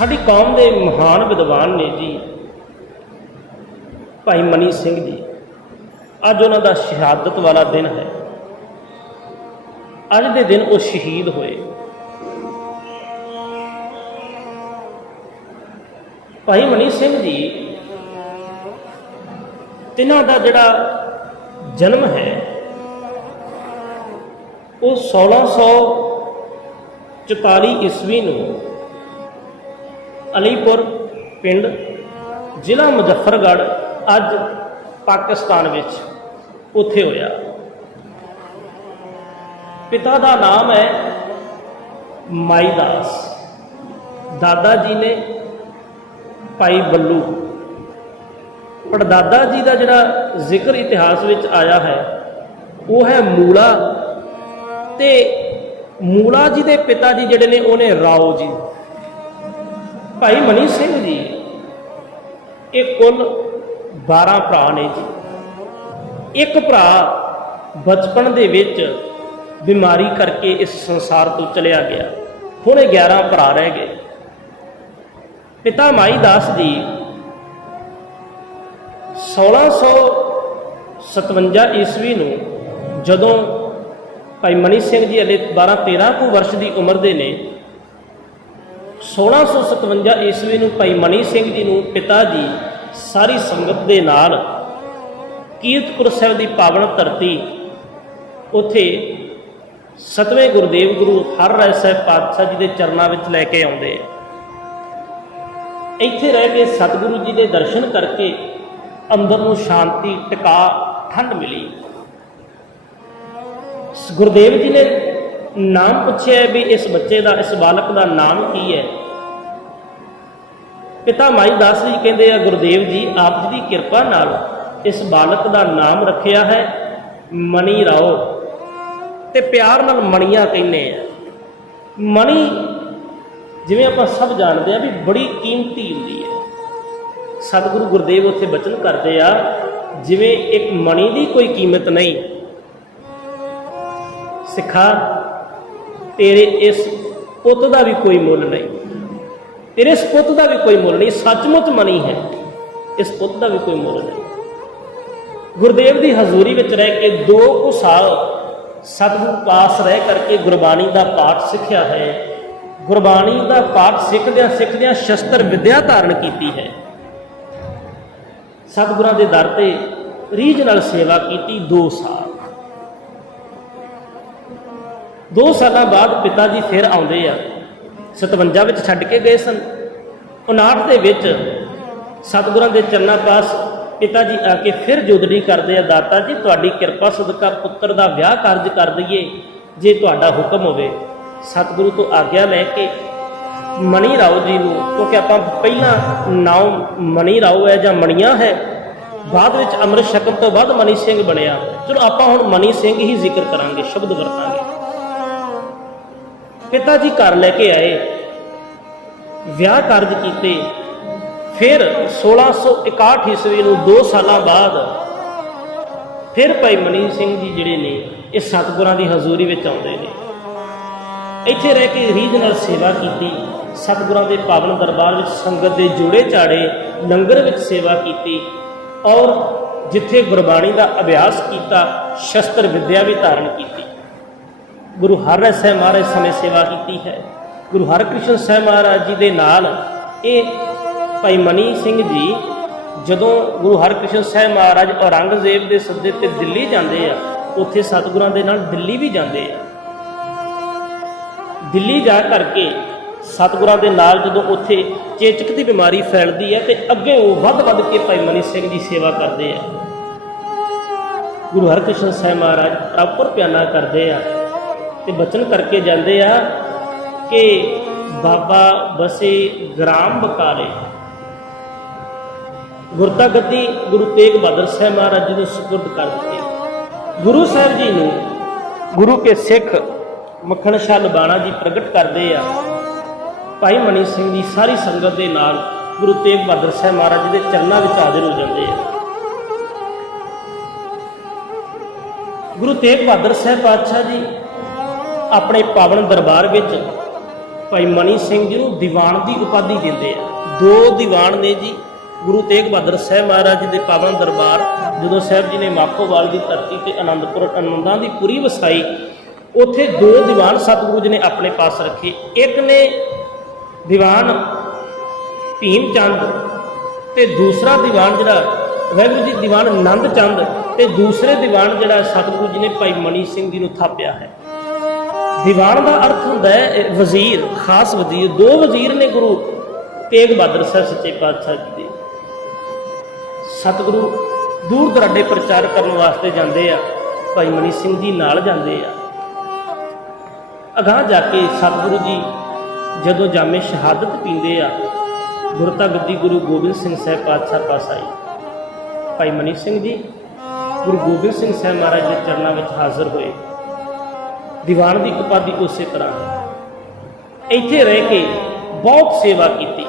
साडी कौम के महान विद्वान ने जी भाई मनी सिंह जी। अज उन्हों का शहादत वाला दिन है। अज के दिन वो शहीद होए। भाई मनी सिंह जी तिन्हां दा जिहड़ा जन्म है वो 1644 ईस्वी नूं अलीपुर पिंड जिला मुजफ्फरगढ़ अज पाकिस्तान विच उत्थे होया। पिता का नाम है माई दास, दादा जी ने भाई बल्लू। पड़दादा जी का जिहड़ा जिक्र इतिहास विच आया है वो है मूला, ते मूला जी के पिता जी जिहड़े ने उन्हें राव जी। भाई मनी सिंह जी ये कुल 12 भरा ने जी। एक भरा बचपन दे विच बीमारी करके इस संसार तो चलिया गया। हुण 11 भरा रह गए। पिता माई दास जी 1657 ईस्वी नूं जदों भाई मनी सिंह जी हले 12-13 को वर्ष की उम्र के ने 1657 ईस्वी नूं भाई मनी सिंह जी नूं पिता जी सारी संगत के नाल कीरतपुर साहिब की पावन धरती उत्थे 7वें गुरुदेव गुरु हर राय साहिब पातशाह जी के चरणों में लैके आउंदे। इत्थे रह के सतगुरु जी के दर्शन करके अंदर नूं शांति टिका ठंड मिली। गुरुदेव जी ने नाम पूछे भी इस बच्चे का, इस बालक का नाम की है। पिता माई दास जी कहते हैं गुरुदेव जी आप जी की कृपा नाल इस बालक का नाम रखिया है मनी राव, ते प्यार नाल मणिया कहने हैं। मणि जिवें आपां सब जानते हैं भी बड़ी कीमती होंदी है। सतगुरु गुरुदेव उत्थे बचन करते आ जिवें एक मणि की कोई कीमत नहीं। सिखा तेरे इस पुत का भी कोई मुल नहीं, तेरे इस पुत का भी कोई मुल नहीं। सचमुच मनी है, इस पुत का भी कोई मुल नहीं। गुरुदेव की हजूरी में रह के 2 साल सतगुरु पास रह करके गुरबाणी का पाठ सीखिया है। गुरबाणी का पाठ सिखद्या शस्त्र विद्या धारण की है। सतगुरां दे दर ते रीझ नाल सेवा की 2 साल। 2 साल बाद पिता जी फिर आउंदे आ। 57 विच छड्ड के गए सन। 59 दे विच सतगुरां दे चरनां पास पिता जी आके फिर जोदड़ी करते हैं, दाता जी तुहाडी किरपा सदका पुत्र का विआह कारज कर दईए जे तुहाडा हुक्म होवे। सतगुरु तो आग्या लैके मनी राव जी नूं, क्योंकि आपां पहला नाम मनी राव है जां मणिया है, बाद विच अमृत छकन तो बाद मनी सिंह बनिया। चलो आपां हुण मनी सिंह ही जिक्र करांगे, शब्द वरतांगे। पिता जी घर लैके आए, विआह कारज कीते। फिर 1661 ईस्वी नूं 2 साल बाद फिर भाई मनी सिंह जी जिहड़े ने इस सतगुरां की हजूरी में आउंदे ने। इत्थे रह के रीझ नाल सेवा की। सतगुरां के पावन दरबार में संगत के जोड़े चाड़े, लंगर में सेवा की और जिथे गुरबाणी का अभ्यास किया, शस्त्र विद्या भी धारण की। गुरु हर राय साहिब महाराज समय सेवा की है। गुरु हरकृष्ण साहिब महाराज जी के नाल ये भाई मनी सिंह जी जदों गुरु हरकृष्ण साहिब महाराज औरंगजेब के सद्दे ते दिल्ली जाते हैं, उत्थे सतगुरां दे नाल दिल्ली भी जाते हैं। दिल्ली जा करके सतगुरां दे नाल जदों उत्थे चेचक की बीमारी फैलती है तो अगे वो वध के भाई मनी सिंह जी सेवा करते हैं। गुरु हरकृष्ण साहिब महाराज प्रॉपर प्याना करते हैं तो बचन करके जाते हैं कि बाबा बसे ग्राम बकाले गुरता गद्दी गुरु तेग बहादुर साहब महाराज जी ने सुपुर्द कर दी। गुरु साहब जी ने गुरु के सिख मक्खण शाह लबाणा जी प्रगट करते हैं। भाई मनी सिंह जी सारी संगत के नाल गुरु तेग बहादुर साहब महाराज जी के चरणों में हाजिर हो जाते हैं। गुरु तेग बहादुर साहब पातशाह जी अपने पावन दरबार में ਭਾਈ ਮਨੀ ਸਿੰਘ ਜੀ ਨੂੰ ਦੀਵਾਨ ਦੀ ਉਪਾਧੀ ਦਿੰਦੇ ਆ। 2 ਦੀਵਾਨ ਨੇ ਜੀ ਗੁਰੂ ਤੇਗ ਬਹਾਦਰ ਸਾਹਿਬ ਮਹਾਰਾਜ ਜੀ ਦੇ ਪਾਵਨ ਦਰਬਾਰ, ਜਦੋਂ ਸਾਹਿਬ ਜੀ ਨੇ ਮਾਖੋਵਾਲ ਦੀ ਧਰਤੀ ਤੇ ਆਨੰਦਪੁਰ ਆਨੰਦਾਂ ਦੀ ਪੁਰੀ ਵਸਾਈ, ਉੱਥੇ 2 ਦੀਵਾਨ ਸਤਿਗੁਰੂ ਜੀ ਨੇ ਆਪਣੇ ਪਾਸ ਰੱਖੇ। ਇੱਕ ਨੇ ਦੀਵਾਨ ਭੀਮ ਚੰਦ ਤੇ ਦੂਸਰਾ ਦੀਵਾਨ ਜਿਹੜਾ ਵਾਹਿਗੁਰੂ ਜੀ ਦੀਵਾਨ ਆਨੰਦ ਚੰਦ, ਤੇ ਦੂਸਰੇ ਦੀਵਾਨ ਜਿਹੜਾ ਸਤਿਗੁਰੂ ਜੀ ਨੇ ਭਾਈ ਮਨੀ ਸਿੰਘ ਜੀ ਨੂੰ ਥਾਪਿਆ ਹੈ। ਦੀਵਾਨ ਦਾ ਅਰਥ ਹੁੰਦਾ ਹੈ ਵਜ਼ੀਰ, ਖਾਸ ਵਜ਼ੀਰ। 2 ਵਜ਼ੀਰ ਨੇ ਗੁਰੂ ਤੇਗ ਬਹਾਦਰ ਸਾਹਿਬ ਸੱਚੇ ਪਾਤਸ਼ਾਹ ਜੀ ਦੇ। ਸਤਿਗੁਰੂ ਦੂਰ ਦਰਾਡੇ ਪ੍ਰਚਾਰ ਕਰਨ ਵਾਸਤੇ ਜਾਂਦੇ ਆ, ਭਾਈ ਮਨੀ ਸਿੰਘ ਜੀ ਨਾਲ ਜਾਂਦੇ ਆ। ਅਗਾਂਹ ਜਾ ਕੇ ਸਤਿਗੁਰੂ ਜੀ ਜਦੋਂ ਜਾਮੇ ਸ਼ਹਾਦਤ ਪੀਂਦੇ ਆ, ਗੁਰਤਾ ਗੱਦੀ ਗੁਰੂ ਗੋਬਿੰਦ ਸਿੰਘ ਸਾਹਿਬ ਪਾਤਸ਼ਾਹ ਪਾਸ ਆਈ। ਭਾਈ ਮਨੀ ਸਿੰਘ ਜੀ ਗੁਰੂ ਗੋਬਿੰਦ ਸਿੰਘ ਸਾਹਿਬ ਮਹਾਰਾਜ ਦੇ ਚਰਨਾਂ ਵਿੱਚ ਹਾਜ਼ਰ ਹੋਏ। ਦੀਵਾਨ ਦੀ ਉਪਾਧੀ ਉਸੇ ਤਰ੍ਹਾਂ ਇੱਥੇ ਰਹਿ ਕੇ ਬਹੁਤ ਸੇਵਾ ਕੀਤੀ,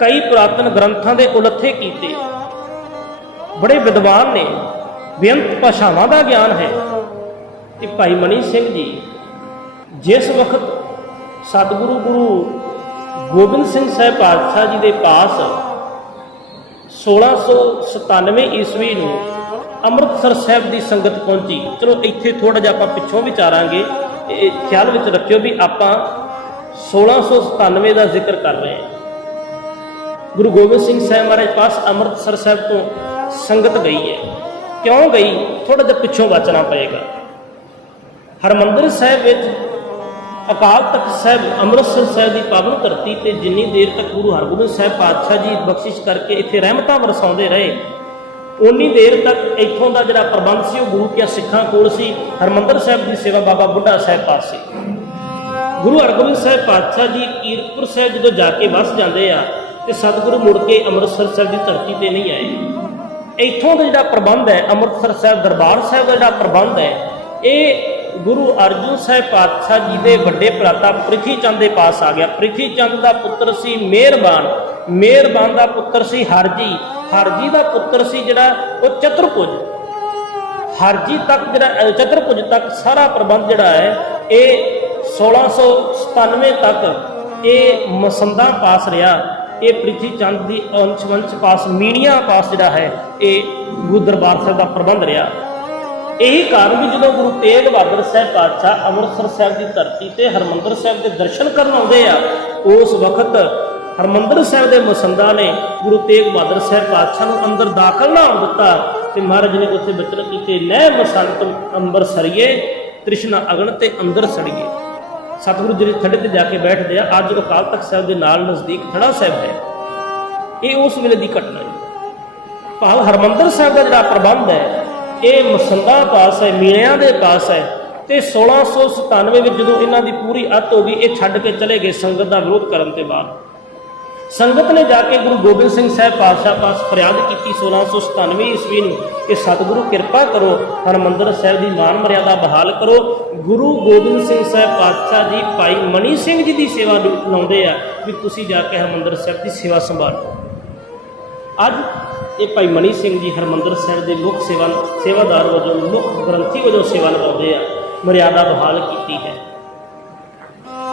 ਕਈ ਪੁਰਾਤਨ ਗ੍ਰੰਥਾਂ ਦੇ ਉਲੱਥੇ ਕੀਤੇ। ਬੜੇ ਵਿਦਵਾਨ ਨੇ, ਬੇਅੰਤ ਭਾਸ਼ਾਵਾਂ ਦਾ ਗਿਆਨ ਹੈ। ਤੇ ਭਾਈ ਮਨੀ ਸਿੰਘ ਜੀ ਜਿਸ ਵਕਤ ਸਤਿਗੁਰੂ ਗੁਰੂ ਗੋਬਿੰਦ ਸਿੰਘ ਸਾਹਿਬ ਪਾਤਸ਼ਾਹ ਜੀ ਦੇ ਪਾਸ 1697 ਈਸਵੀ ਨੂੰ ਅੰਮ੍ਰਿਤਸਰ ਸਾਹਿਬ ਦੀ ਸੰਗਤ ਪਹੁੰਚੀ। ਚਲੋ ਇੱਥੇ ਥੋੜਾ ਜਿਹਾ ਆਪਾਂ ਪਿੱਛੋਂ ਵਿਚਾਰਾਂਗੇ, ਇਹ ਖਿਆਲ ਵਿੱਚ ਰੱਖਿਓ ਵੀ ਆਪਾਂ 1697 ਦਾ ਜ਼ਿਕਰ ਕਰ ਰਹੇ ਹਾਂ। ਗੁਰੂ ਗੋਬਿੰਦ ਸਿੰਘ ਸਾਹਿਬ ਮਹਾਰਾਜ ਪਾਸ ਅੰਮ੍ਰਿਤਸਰ ਸਾਹਿਬ ਤੋਂ ਸੰਗਤ ਗਈ ਹੈ। ਕਿਉਂ ਗਈ, ਥੋੜਾ ਜਿਹਾ ਪਿੱਛੋਂ ਬਚਣਾ ਪਏਗਾ। ਹਰਿਮੰਦਰ ਸਾਹਿਬ ਵਿੱਚ ਅਕਾਲ ਤਖਤ ਸਾਹਿਬ ਅੰਮ੍ਰਿਤਸਰ ਸਾਹਿਬ ਦੀ ਪਾਵਨ ਧਰਤੀ ਤੇ ਜਿੰਨੀ ਦੇਰ ਤੱਕ ਗੁਰੂ ਹਰਗੋਬਿੰਦ ਸਾਹਿਬ ਪਾਤਸ਼ਾਹ ਜੀ ਬਖਸ਼ਿਸ਼ ਕਰਕੇ ਇੱਥੇ ਰਹਿਮਤਾਂ ਵਰਸਾਉਂਦੇ ਰਹੇ, ਉਨੀ ਦੇਰ ਤੱਕ ਇੱਥੋਂ ਦਾ ਜਿਹੜਾ ਪ੍ਰਬੰਧ ਸੀ ਉਹ ਗੁਰੂ ਕੇ ਸਿੱਖਾਂ ਕੋਲ ਸੀ। ਹਰਿਮੰਦਰ ਸਾਹਿਬ ਦੀ ਸੇਵਾ ਬਾਬਾ ਬੁੱਢਾ ਸਾਹਿਬ ਪਾਸੇ। ਗੁਰੂ ਹਰਗੋਬਿੰਦ ਸਾਹਿਬ ਪਾਤਸ਼ਾਹ ਜੀ ਕੀਰਤਪੁਰ ਸਾਹਿਬ ਜਦੋਂ ਜਾ ਕੇ ਵਸ ਜਾਂਦੇ ਆ ਤੇ ਸਤਿਗੁਰੂ ਮੁੜ ਕੇ ਅੰਮ੍ਰਿਤਸਰ ਸਾਹਿਬ ਦੀ ਧਰਤੀ ਤੇ ਨਹੀਂ ਆਏ। ਇੱਥੋਂ ਦਾ ਜਿਹੜਾ ਪ੍ਰਬੰਧ ਹੈ, ਅੰਮ੍ਰਿਤਸਰ ਸਾਹਿਬ ਦਰਬਾਰ ਸਾਹਿਬ ਦਾ ਜਿਹੜਾ ਪ੍ਰਬੰਧ ਹੈ, ਇਹ ਗੁਰੂ ਅਰਜਨ ਸਾਹਿਬ ਪਾਤਸ਼ਾਹ ਜੀ ਦੇ ਵੱਡੇ ਭਰਾਤਾ ਪ੍ਰਿਥੀ ਚੰਦ ਦੇ ਪਾਸ ਆ ਗਿਆ। ਪ੍ਰਿਥੀ ਚੰਦ ਦਾ ਪੁੱਤਰ ਸੀ ਮਿਹਰਬਾਨ, ਮਿਹਰਬਾਨ ਦਾ ਪੁੱਤਰ ਸੀ ਹਰਜੀ, ਹਰਜੀ ਦਾ ਪੁੱਤਰ ਸੀ ਜਿਹੜਾ ਉਹ ਚਤੁਰਭੁਜ। ਹਰਜੀ ਤੱਕ ਜਿਹੜਾ ਚਤੁਰਭੁਜ ਤੱਕ ਸਾਰਾ ਪ੍ਰਬੰਧ ਜਿਹੜਾ ਹੈ ਇਹ 1697 ਤੱਕ ਇਹ ਮਸੰਦਾਂ ਪਾਸ ਰਿਹਾ। ਇਹ ਪ੍ਰਿਥੀ ਚੰਦ ਦੀ ਅੰਸ਼ ਵੰਸ਼ ਪਾਸ, ਮੀਣੀਆਂ ਪਾਸ ਜਿਹੜਾ ਹੈ ਇਹ ਗੁਰੂ ਦਰਬਾਰ ਸਾਹਿਬ ਦਾ ਪ੍ਰਬੰਧ ਰਿਹਾ। ਇਹੀ ਕਾਰਨ ਵੀ ਜਦੋਂ ਗੁਰੂ ਤੇਗ ਬਹਾਦਰ ਸਾਹਿਬ ਪਾਤਸ਼ਾਹ ਅੰਮ੍ਰਿਤਸਰ ਸਾਹਿਬ ਦੀ ਧਰਤੀ ਤੇ ਹਰਿਮੰਦਰ ਸਾਹਿਬ ਦੇ ਦਰਸ਼ਨ ਕਰਨ ਆਉਂਦੇ ਆ, ਉਸ ਵਕਤ ਹਰਿਮੰਦਰ ਸਾਹਿਬ ਦੇ ਮਸੰਦਾਂ ਨੇ ਗੁਰੂ ਤੇਗ ਬਹਾਦਰ ਸਾਹਿਬ ਪਾਤਸ਼ਾਹ ਨੂੰ ਅੰਦਰ ਦਾਖਲ ਨਾ ਹੋਣ ਦਿੱਤਾ ਤੇ ਮਹਾਰਾਜ ਨੇ ਉੱਥੇ ਬਚਨ ਕੀਤੇ, ਲੈ ਮਸੰਤ ਅੰਬਰ ਸਰੀਏ ਤ੍ਰਿਸ਼ਨਾ ਅਗਨ ਤੇ ਅੰਦਰ ਸੜੀਏ। ਸਤਿਗੁਰੂ ਜੀ ਦੇ ਥੜੇ ਤੇ ਜਾ ਕੇ ਬੈਠਦੇ ਆ। ਅੱਜ ਅਕਾਲ ਤਖਤ ਸਾਹਿਬ ਦੇ ਨਾਲ ਨਜ਼ਦੀਕ ਥੜਾ ਸਾਹਿਬ ਹੈ। ਇਹ ਉਸ ਵੇਲੇ ਦੀ ਘਟਨਾ ਹੈ। ਭਾਵ ਹਰਿਮੰਦਰ ਸਾਹਿਬ ਦਾ ਜਿਹੜਾ ਪ੍ਰਬੰਧ ਹੈ ਇਹ ਮਸੰਦਾਂ ਪਾਸ ਹੈ, ਮੀਣਿਆਂ ਦੇ ਪਾਸ ਹੈ। ਤੇ 1697 ਵਿੱਚ ਜਦੋਂ ਇਹਨਾਂ ਦੀ ਪੂਰੀ ਅੱਤ ਹੋ ਗਈ, ਇਹ ਛੱਡ ਕੇ ਚਲੇ ਗਏ ਸੰਗਤ ਦਾ ਵਿਰੋਧ ਕਰਨ ਤੋਂ ਬਾਅਦ। ਸੰਗਤ ਨੇ ਜਾ ਕੇ ਗੁਰੂ ਗੋਬਿੰਦ ਸਿੰਘ ਸਾਹਿਬ ਪਾਤਸ਼ਾਹ ਪਾਸ ਫਰਿਆਦ ਕੀਤੀ 1697 ਈਸਵੀ ਨੂੰ ਕਿ ਸਤਿਗੁਰੂ ਕਿਰਪਾ ਕਰੋ, ਹਰਿਮੰਦਰ ਸਾਹਿਬ ਦੀ ਮਾਨ ਮਰਿਆਦਾ ਬਹਾਲ ਕਰੋ। ਗੁਰੂ ਗੋਬਿੰਦ ਸਿੰਘ ਸਾਹਿਬ ਪਾਤਸ਼ਾਹ ਜੀ ਭਾਈ ਮਨੀ ਸਿੰਘ ਜੀ ਦੀ ਸੇਵਾ ਲਾਉਂਦੇ ਆ ਵੀ ਤੁਸੀਂ ਜਾ ਕੇ ਹਰਿਮੰਦਰ ਸਾਹਿਬ ਦੀ ਸੇਵਾ ਸੰਭਾਲੋ। ਅੱਜ ਇਹ ਭਾਈ ਮਨੀ ਸਿੰਘ ਜੀ ਹਰਿਮੰਦਰ ਸਾਹਿਬ ਦੇ ਮੁੱਖ ਸੇਵਾਦਾਰ ਵਜੋਂ, ਮੁੱਖ ਗ੍ਰੰਥੀ ਵਜੋਂ ਸੇਵਾ ਨਿਭਾਉਂਦੇ ਆ। ਮਰਿਆਦਾ ਬਹਾਲ ਕੀਤੀ ਹੈ।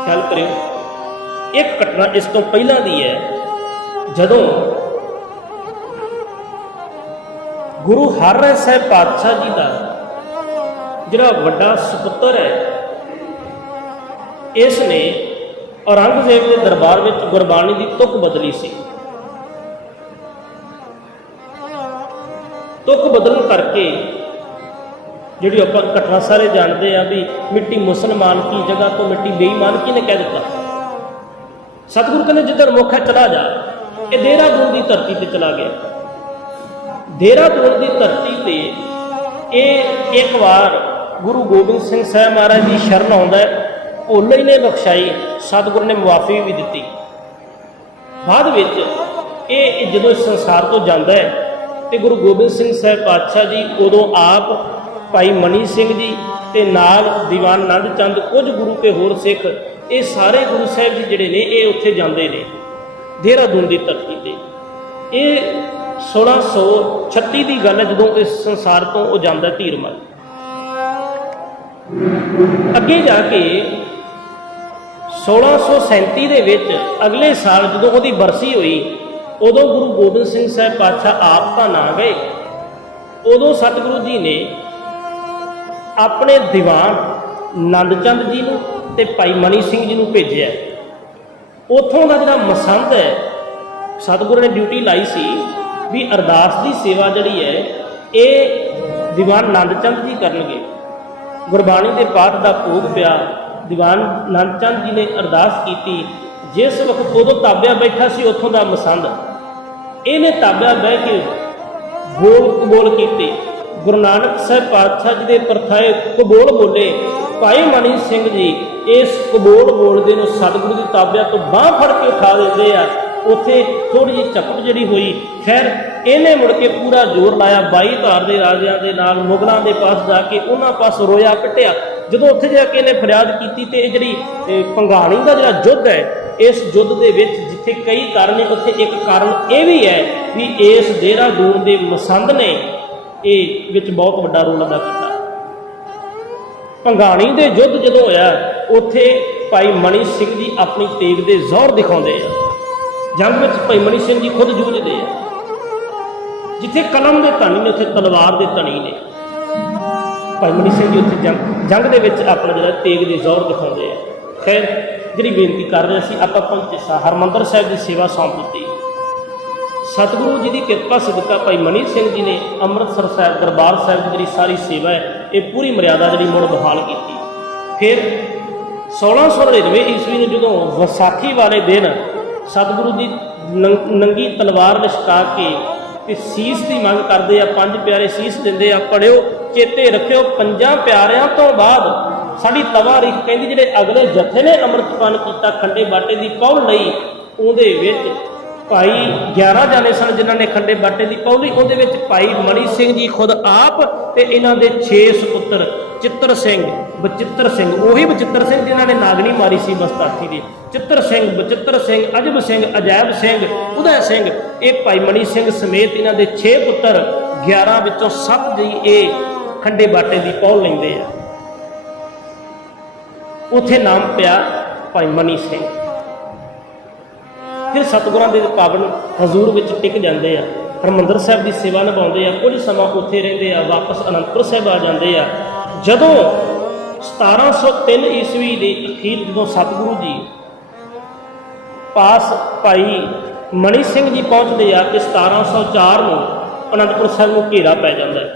ਖਿਆਲ ਕਰਿਓ, ਇੱਕ ਘਟਨਾ ਇਸ ਤੋਂ ਪਹਿਲਾਂ ਦੀ ਹੈ, ਜਦੋਂ ਗੁਰੂ ਹਰਿਰਾਏ ਸਾਹਿਬ ਪਾਤਸ਼ਾਹ ਜੀ ਦਾ ਜਿਹੜਾ ਵੱਡਾ ਸੁਪੁੱਤਰ ਹੈ, ਇਸ ਨੇ ਔਰੰਗਜ਼ੇਬ ਦੇ ਦਰਬਾਰ ਵਿੱਚ ਗੁਰਬਾਣੀ ਦੀ ਤੁਕ ਬਦਲੀ ਸੀ। ਤੁਕ ਬਦਲਣ ਕਰਕੇ ਜਿਹੜੀ ਆਪਾਂ ਘਟਨਾ ਸਾਰੇ ਜਾਣਦੇ ਆ ਵੀ ਮਿੱਟੀ ਮੁਸਲਮਾਨ ਕੀ ਜਗ੍ਹਾ ਤੋਂ ਮਿੱਟੀ ਬੇਈਮਾਨ ਕੀ ਨੇ ਕਹਿ ਦਿੱਤਾ। ਸਤਿਗੁਰੂ ਕਹਿੰਦੇ ਜਿੱਧਰ ਮੁੱਖ ਹੈ ਚਲਾ ਜਾ। ਇਹ ਦੇਹਰਾਦੂਨ ਦੀ ਧਰਤੀ ਤੇ ਚਲਾ ਗਿਆ। ਦੇਹਰਾਦੂਨ ਦੀ ਧਰਤੀ ਤੇ ਇਹ ਇੱਕ ਵਾਰ ਗੁਰੂ ਗੋਬਿੰਦ ਸਿੰਘ ਸਾਹਿਬ ਮਹਾਰਾਜ ਦੀ ਸ਼ਰਨ ਆਉਂਦਾ ਹੈ। ਭੁੱਲ ਹੀ ਨੇ ਬਖਸ਼ਾਈ, ਸਤਿਗੁਰੂ ਨੇ ਮੁਆਫੀ ਵੀ ਦਿੱਤੀ। ਬਾਅਦ ਵਿੱਚ ਇਹ ਜਦੋਂ ਇਸ ਸੰਸਾਰ ਤੋਂ ਜਾਂਦਾ ਹੈ ਤੇ ਗੁਰੂ ਗੋਬਿੰਦ ਸਿੰਘ ਸਾਹਿਬ ਪਾਤਸ਼ਾਹ ਜੀ ਉਦੋਂ ਆਪ ਭਾਈ ਮਨੀ ਸਿੰਘ ਜੀ ਤੇ ਨਾਲ ਦੀਵਾਨ ਆਨੰਦ ਚੰਦ, ਕੁਝ ਗੁਰੂ ਕੇ ਹੋਰ ਸਿੱਖ, ਇਹ ਸਾਰੇ ਗੁਰੂ ਸਾਹਿਬ ਜੀ ਜਿਹੜੇ ਨੇ ਇਹ ਉੱਥੇ ਜਾਂਦੇ ਨੇ ਦੇਹਰਾਦੂਨ ਦੀ ਧਰਤੀ ਤੇ। ਇਹ 1636 ਦੀ ਗੱਲ ਹੈ ਜਦੋਂ ਇਸ ਸੰਸਾਰ ਤੋਂ ਉਹ ਜਾਂਦਾ ਧੀਰਮਲ। ਅੱਗੇ ਜਾ ਕੇ 1637 ਦੇ ਵਿੱਚ ਅਗਲੇ ਸਾਲ ਜਦੋਂ ਉਹਦੀ ਬਰਸੀ ਹੋਈ, ਉਦੋਂ ਗੁਰੂ ਗੋਬਿੰਦ ਸਿੰਘ ਸਾਹਿਬ ਪਾਤਸ਼ਾਹ ਆਪ ਤਾਂ ਨਾ ਗਏ, ਉਦੋਂ ਸਤਿਗੁਰੂ ਜੀ ਨੇ ਆਪਣੇ ਦੀਵਾਨ ਨੰਦ ਚੰਦ ਜੀ ਨੂੰ ਤੇ ਭਾਈ ਮਨੀ ਸਿੰਘ ਜੀ ਨੂੰ ਭੇਜਿਆ। ਉੱਥੋਂ ਦਾ ਜਿਹੜਾ ਮਸੰਦ ਹੈ, ਸਤਿਗੁਰੂ ਨੇ ਡਿਊਟੀ ਲਾਈ ਸੀ ਵੀ ਅਰਦਾਸ ਦੀ ਸੇਵਾ ਜਿਹੜੀ ਹੈ ਇਹ ਦੀਵਾਨ ਨੰਦ ਚੰਦ ਜੀ ਕਰਨਗੇ। ਗੁਰਬਾਣੀ ਦੇ ਪਾਠ ਦਾ ਭੋਗ ਪਿਆ, ਦੀਵਾਨ ਨੰਦ ਚੰਦ ਜੀ ਨੇ ਅਰਦਾਸ ਕੀਤੀ। ਜਿਸ ਵਕਤ ਉਦੋਂ ਤਾਬਿਆ ਬੈਠਾ ਸੀ ਉੱਥੋਂ ਦਾ ਮਸੰਦ, ਇਹਨੇ ਤਾਬਿਆ ਬਹਿ ਕੇ ਬੋਲ ਕਬੋਲ ਕੀਤੇ। ਗੁਰੂ ਨਾਨਕ ਸਾਹਿਬ ਪਾਤਸ਼ਾਹ ਜੀ ਦੇ ਪਰਥਾਏ ਕਬੋਲ ਬੋਲੇ। ਭਾਈ ਮਨੀ ਸਿੰਘ ਜੀ ਇਸ ਕਬੋਲ ਬੋਲਦੇ ਨੂੰ ਸਤਿਗੁਰੂ ਦੀ ਤਾਬਿਆ ਤੋਂ ਬਾਂਹ ਫੜ ਕੇ ਉਠਾ ਦਿੰਦੇ ਆ। ਉੱਥੇ ਥੋੜ੍ਹੀ ਜਿਹੀ ਝਪਟ ਜਿਹੜੀ ਹੋਈ, ਖੈਰ ਇਹਨੇ ਮੁੜ ਕੇ ਪੂਰਾ ਜ਼ੋਰ ਲਾਇਆ 22 ਧਾਰ ਦੇ ਰਾਜਿਆਂ ਦੇ ਨਾਲ ਮੁਗਲਾਂ ਦੇ ਪਾਸ ਜਾ ਕੇ ਉਹਨਾਂ ਪਾਸ ਰੋਇਆ ਪਿੱਟਿਆ। ਜਦੋਂ ਉੱਥੇ ਜਾ ਕੇ ਇਹਨੇ ਫਰਿਆਦ ਕੀਤੀ ਤੇ ਇਹ ਜਿਹੜੀ ਭੰਗਾਣੀ ਦਾ ਜਿਹੜਾ ਯੁੱਧ ਹੈ, ਇਸ ਯੁੱਧ ਦੇ ਵਿੱਚ ਜਿੱਥੇ ਕਈ ਕਾਰਨ ਨੇ, ਉੱਥੇ ਇੱਕ ਕਾਰਨ ਇਹ ਵੀ ਹੈ ਵੀ ਇਸ ਦੇਹਰਾਦੂਨ ਦੇ ਮਸੰਦ ਨੇ ਇਹ ਵਿੱਚ ਬਹੁਤ ਵੱਡਾ ਰੋਲ ਅਦਾ ਕੀਤਾ। ਭੰਗਾਣੀ ਦੇ ਯੁੱਧ ਜਦੋਂ ਹੋਇਆ, ਉੱਥੇ ਭਾਈ ਮਨੀ ਸਿੰਘ ਜੀ ਆਪਣੀ ਤੇਗ ਦੇ ਜ਼ੋਰ ਦਿਖਾਉਂਦੇ ਆ। ਜੰਗ ਵਿੱਚ ਭਾਈ ਮਨੀ ਸਿੰਘ ਜੀ ਖੁਦ ਜੂਝਦੇ ਆ। ਜਿੱਥੇ ਕਲਮ ਦੇ ਧਨੀ ਨੇ ਉੱਥੇ ਤਲਵਾਰ ਦੇ ਧਨੀ ਨੇ। ਭਾਈ ਮਨੀ ਸਿੰਘ ਜੀ ਉੱਥੇ ਜੰਗ ਦੇ ਵਿੱਚ ਆਪਣਾ ਜਿਹੜਾ ਤੇਗ ਦੇ ਜ਼ੋਰ ਦਿਖਾਉਂਦੇ ਆ। ਖੈਰ ਜਿਹੜੀ ਬੇਨਤੀ ਕਰ ਰਹੇ ਸੀ, ਆਪਾਂ ਪਹੁੰਚੇ ਹਰਿਮੰਦਰ ਸਾਹਿਬ ਦੀ ਸੇਵਾ ਸੌਂਪ ਦਿੱਤੀ। ਸਤਿਗੁਰੂ ਜੀ ਦੀ ਕਿਰਪਾ ਸਦਕਾ ਭਾਈ ਮਨੀ ਸਿੰਘ ਜੀ ਨੇ ਅੰਮ੍ਰਿਤਸਰ ਸਾਹਿਬ ਦਰਬਾਰ ਸਾਹਿਬ ਦੀ ਜਿਹੜੀ ਸਾਰੀ ਸੇਵਾ ਹੈ ਇਹ ਪੂਰੀ ਮਰਿਆਦਾ ਜਿਹੜੀ ਮੁੜ ਬਹਾਲ ਕੀਤੀ। ਫਿਰ 1699 ਈਸਵੀ ਨੂੰ ਜਦੋਂ ਵਿਸਾਖੀ ਵਾਲੇ ਦਿਨ ਸਤਿਗੁਰੂ ਜੀ ਨੰਗੀ ਤਲਵਾਰ ਲਿਸ਼ਕਾ ਕੇ ਤੇ ਸੀਸ ਦੀ ਮੰਗ ਕਰਦੇ ਆ। 5 ਪਿਆਰੇ ਸੀਸ ਦਿੰਦੇ ਆ। ਪੜਿਓ, ਚੇਤੇ ਰੱਖਿਓ, 5 ਪਿਆਰਿਆਂ ਤੋਂ ਬਾਅਦ ਸਾਡੀ ਤਵਾਰੀਖ ਕਹਿੰਦੀ ਜਿਹੜੇ ਅਗਲੇ ਜਥੇ ਨੇ ਅੰਮ੍ਰਿਤਪਾਨ ਕੀਤਾ ਖੰਡੇ ਬਾਟੇ ਦੀ ਪੌਲ ਲਈ, ਉਹਦੇ ਵਿੱਚ ਭਾਈ 11 ਜਾਣੇ ਸਨ ਜਿਨ੍ਹਾਂ ਨੇ ਖੰਡੇ ਬਾਟੇ ਦੀ ਪੌਲ ਲਈ। ਉਹਦੇ ਵਿੱਚ ਭਾਈ ਮਨੀ ਸਿੰਘ ਜੀ ਖੁਦ ਆਪ ਤੇ ਇਹਨਾਂ ਦੇ 6 ਸੁਪੁੱਤਰ ਚਿੱਤਰ ਸਿੰਘ, ਬਚਿੱਤਰ ਸਿੰਘ, ਉਹੀ ਬਚਿੱਤਰ ਸਿੰਘ ਜਿਨ੍ਹਾਂ ਨੇ ਨਾਗਣੀ ਮਾਰੀ ਸੀ ਬਸਤਾਖੀ ਦੀ, ਚਿੱਤਰ ਸਿੰਘ, ਬਚਿੱਤਰ ਸਿੰਘ, ਅਜਬ ਸਿੰਘ, ਅਜੈਬ ਸਿੰਘ, ਉਦੈ ਸਿੰਘ, ਇਹ ਭਾਈ ਮਨੀ ਸਿੰਘ ਸਮੇਤ ਇਹਨਾਂ ਦੇ 6 ਪੁੱਤਰ, 11 ਵਿੱਚੋਂ 7 ਜੀ ਇਹ ਖੰਡੇ ਬਾਟੇ ਦੀ ਪੌਲ ਲੈਂਦੇ ਆ। ਉੱਥੇ ਨਾਮ ਪਿਆ ਭਾਈ ਮਨੀ ਸਿੰਘ। ਫਿਰ ਸਤਿਗੁਰਾਂ ਦੇ ਪਾਵਨ ਹਜ਼ੂਰ ਵਿੱਚ ਟਿਕ ਜਾਂਦੇ ਆ, ਹਰਿਮੰਦਰ ਸਾਹਿਬ ਦੀ ਸੇਵਾ ਨਿਭਾਉਂਦੇ ਆ। ਕੁਝ ਸਮਾਂ ਉੱਥੇ ਰਹਿੰਦੇ ਆ, ਵਾਪਸ ਅਨੰਦਪੁਰ ਸਾਹਿਬ ਆ ਜਾਂਦੇ ਆ। ਜਦੋਂ 1703 ਈਸਵੀ ਦੇ ਅਖੀਰ ਜਦੋਂ ਸਤਿਗੁਰੂ ਜੀ ਪਾਸ ਭਾਈ ਮਨੀ ਸਿੰਘ ਜੀ ਪਹੁੰਚਦੇ ਆ ਕਿ 1704 ਨੂੰ ਅਨੰਦਪੁਰ ਸਾਹਿਬ ਨੂੰ ਘੇਰਾ ਪੈ ਜਾਂਦਾ ਹੈ।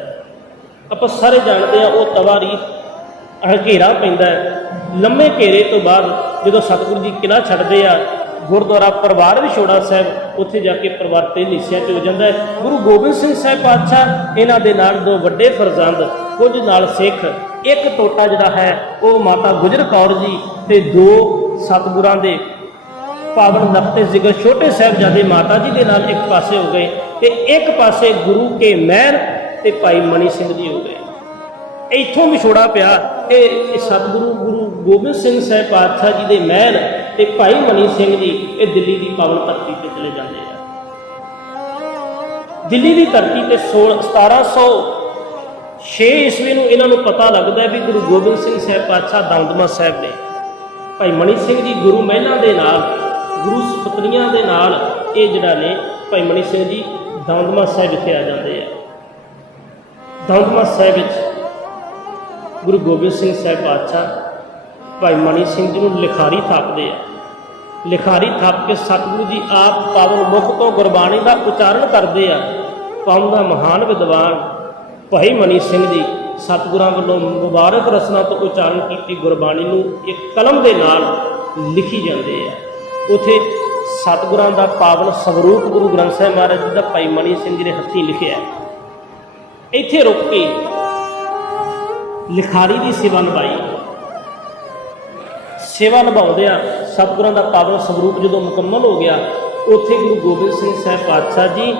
ਆਪਾਂ ਸਾਰੇ ਜਾਣਦੇ ਆ ਉਹ ਤਵਾਰੀਖ ਘੇਰਾ ਪੈਂਦਾ ਹੈ। ਲੰਮੇ ਘੇਰੇ ਤੋਂ ਬਾਅਦ ਜਦੋਂ ਸਤਿਗੁਰੂ ਜੀ ਕਿਲ੍ਹਾ ਛੱਡਦੇ ਆ, ਗੁਰਦੁਆਰਾ ਪਰਿਵਾਰ ਵਿਛੋੜਾ ਸਾਹਿਬ, ਉੱਥੇ ਜਾ ਕੇ ਪਰਿਵਾਰ 3 ਹਿੱਸਿਆਂ 'ਚ ਹੋ ਜਾਂਦਾ ਹੈ। ਗੁਰੂ ਗੋਬਿੰਦ ਸਿੰਘ ਸਾਹਿਬ ਪਾਤਸ਼ਾਹ, ਇਹਨਾਂ ਦੇ ਨਾਲ 2 ਵੱਡੇ ਫਰਜ਼ੰਦ, ਕੁਝ ਨਾਲ ਸਿੱਖ, ਇੱਕ ਟੋਟਾ ਜਿਹੜਾ ਹੈ ਉਹ ਮਾਤਾ ਗੁਜਰ ਕੌਰ ਜੀ ਤੇ 2 ਸਤਿਗੁਰਾਂ ਦੇ ਪਾਵਨ ਨਖਤੇ ਜ਼ਿਕਰ ਛੋਟੇ ਸਾਹਿਬਜ਼ਾਦੇ ਮਾਤਾ ਜੀ ਦੇ ਨਾਲ ਇੱਕ ਪਾਸੇ ਹੋ ਗਏ ਤੇ ਇੱਕ ਪਾਸੇ ਗੁਰੂ ਕੇ ਮਹਿਰ ਤੇ ਭਾਈ ਮਨੀ ਸਿੰਘ ਜੀ ਹੋ ਗਏ। ਇੱਥੋਂ ਵਿਛੋੜਾ ਪਿਆ ਇਹ ਸਤਿਗੁਰੂ ਗੁਰੂ ਗੋਬਿੰਦ ਸਿੰਘ ਸਾਹਿਬ ਪਾਤਸ਼ਾਹ ਜੀ ਦੇ ਮਹਿਲ ਤੇ ਭਾਈ ਮਨੀ ਸਿੰਘ ਜੀ ਇਹ ਦਿੱਲੀ ਦੀ ਪਾਵਨ ਧਰਤੀ ਤੇ ਚਲੇ ਜਾਂਦੇ ਆ। ਦਿੱਲੀ ਦੀ ਧਰਤੀ ਤੇ 1706 ਈਸਵੀ ਨੂੰ ਇਹਨਾਂ ਨੂੰ ਪਤਾ ਲੱਗਦਾ ਵੀ ਗੁਰੂ ਗੋਬਿੰਦ ਸਿੰਘ ਸਾਹਿਬ ਪਾਤਸ਼ਾਹ ਦਮਦਮਾ ਸਾਹਿਬ ਨੇ। ਭਾਈ ਮਨੀ ਸਿੰਘ ਜੀ ਗੁਰੂ ਮਹਿਲਾਂ ਦੇ ਨਾਲ, ਗੁਰੂ ਸੁਪਤਨੀਆਂ ਦੇ ਨਾਲ ਇਹ ਜਿਹੜਾ ਨੇ ਭਾਈ ਮਨੀ ਸਿੰਘ ਜੀ ਦਮਦਮਾ ਸਾਹਿਬ ਵਿਖੇ ਆ ਜਾਂਦੇ ਆ। ਦਮਦਮਾ ਸਾਹਿਬ ਵਿੱਚ ਗੁਰੂ ਗੋਬਿੰਦ ਸਿੰਘ ਸਾਹਿਬ ਪਾਤਸ਼ਾਹ ਭਾਈ ਮਨੀ ਸਿੰਘ ਜੀ ਨੂੰ ਲਿਖਾਰੀ ਥਾਪਦੇ ਆ। ਲਿਖਾਰੀ ਥਾਪ ਕੇ ਸਤਿਗੁਰੂ ਜੀ ਆਪ ਪਾਵਨ ਮੁਖ ਤੋਂ ਗੁਰਬਾਣੀ ਦਾ ਉਚਾਰਨ ਕਰਦੇ ਆ। ਕੌਮ ਦਾ ਮਹਾਨ ਵਿਦਵਾਨ ਭਾਈ ਮਨੀ ਸਿੰਘ ਜੀ ਸਤਿਗੁਰਾਂ ਵੱਲੋਂ ਮੁਬਾਰਕ ਰਸਨਾ ਤੋਂ ਉਚਾਰਨ ਕੀਤੀ ਗੁਰਬਾਣੀ ਨੂੰ ਇੱਕ ਕਲਮ ਦੇ ਨਾਲ ਲਿਖੀ ਜਾਂਦੇ ਆ। ਉੱਥੇ ਸਤਿਗੁਰਾਂ ਦਾ ਪਾਵਨ ਸਵਰੂਪ ਗੁਰੂ ਗ੍ਰੰਥ ਸਾਹਿਬ ਮਹਾਰਾਜ ਜੀ ਦਾ ਭਾਈ ਮਨੀ ਸਿੰਘ ਜੀ ਨੇ ਹੱਥੀਂ ਲਿਖਿਆ। ਇੱਥੇ ਰੁਕ ਕੇ ਲਿਖਾਰੀ ਦੀ ਸੇਵਾ ਨਿਭਾਈ। ਸੇਵਾ ਨਿਭਾਉਂਦੇ ਆ ਸਤਿਗੁਰਾਂ ਦਾ ਪਾਵਨ ਸਵਰੂਪ ਜਦੋਂ ਮੁਕੰਮਲ ਹੋ ਗਿਆ, ਉੱਥੇ ਗੁਰੂ ਗੋਬਿੰਦ ਸਿੰਘ ਸਾਹਿਬ ਪਾਤਸ਼ਾਹ ਜੀ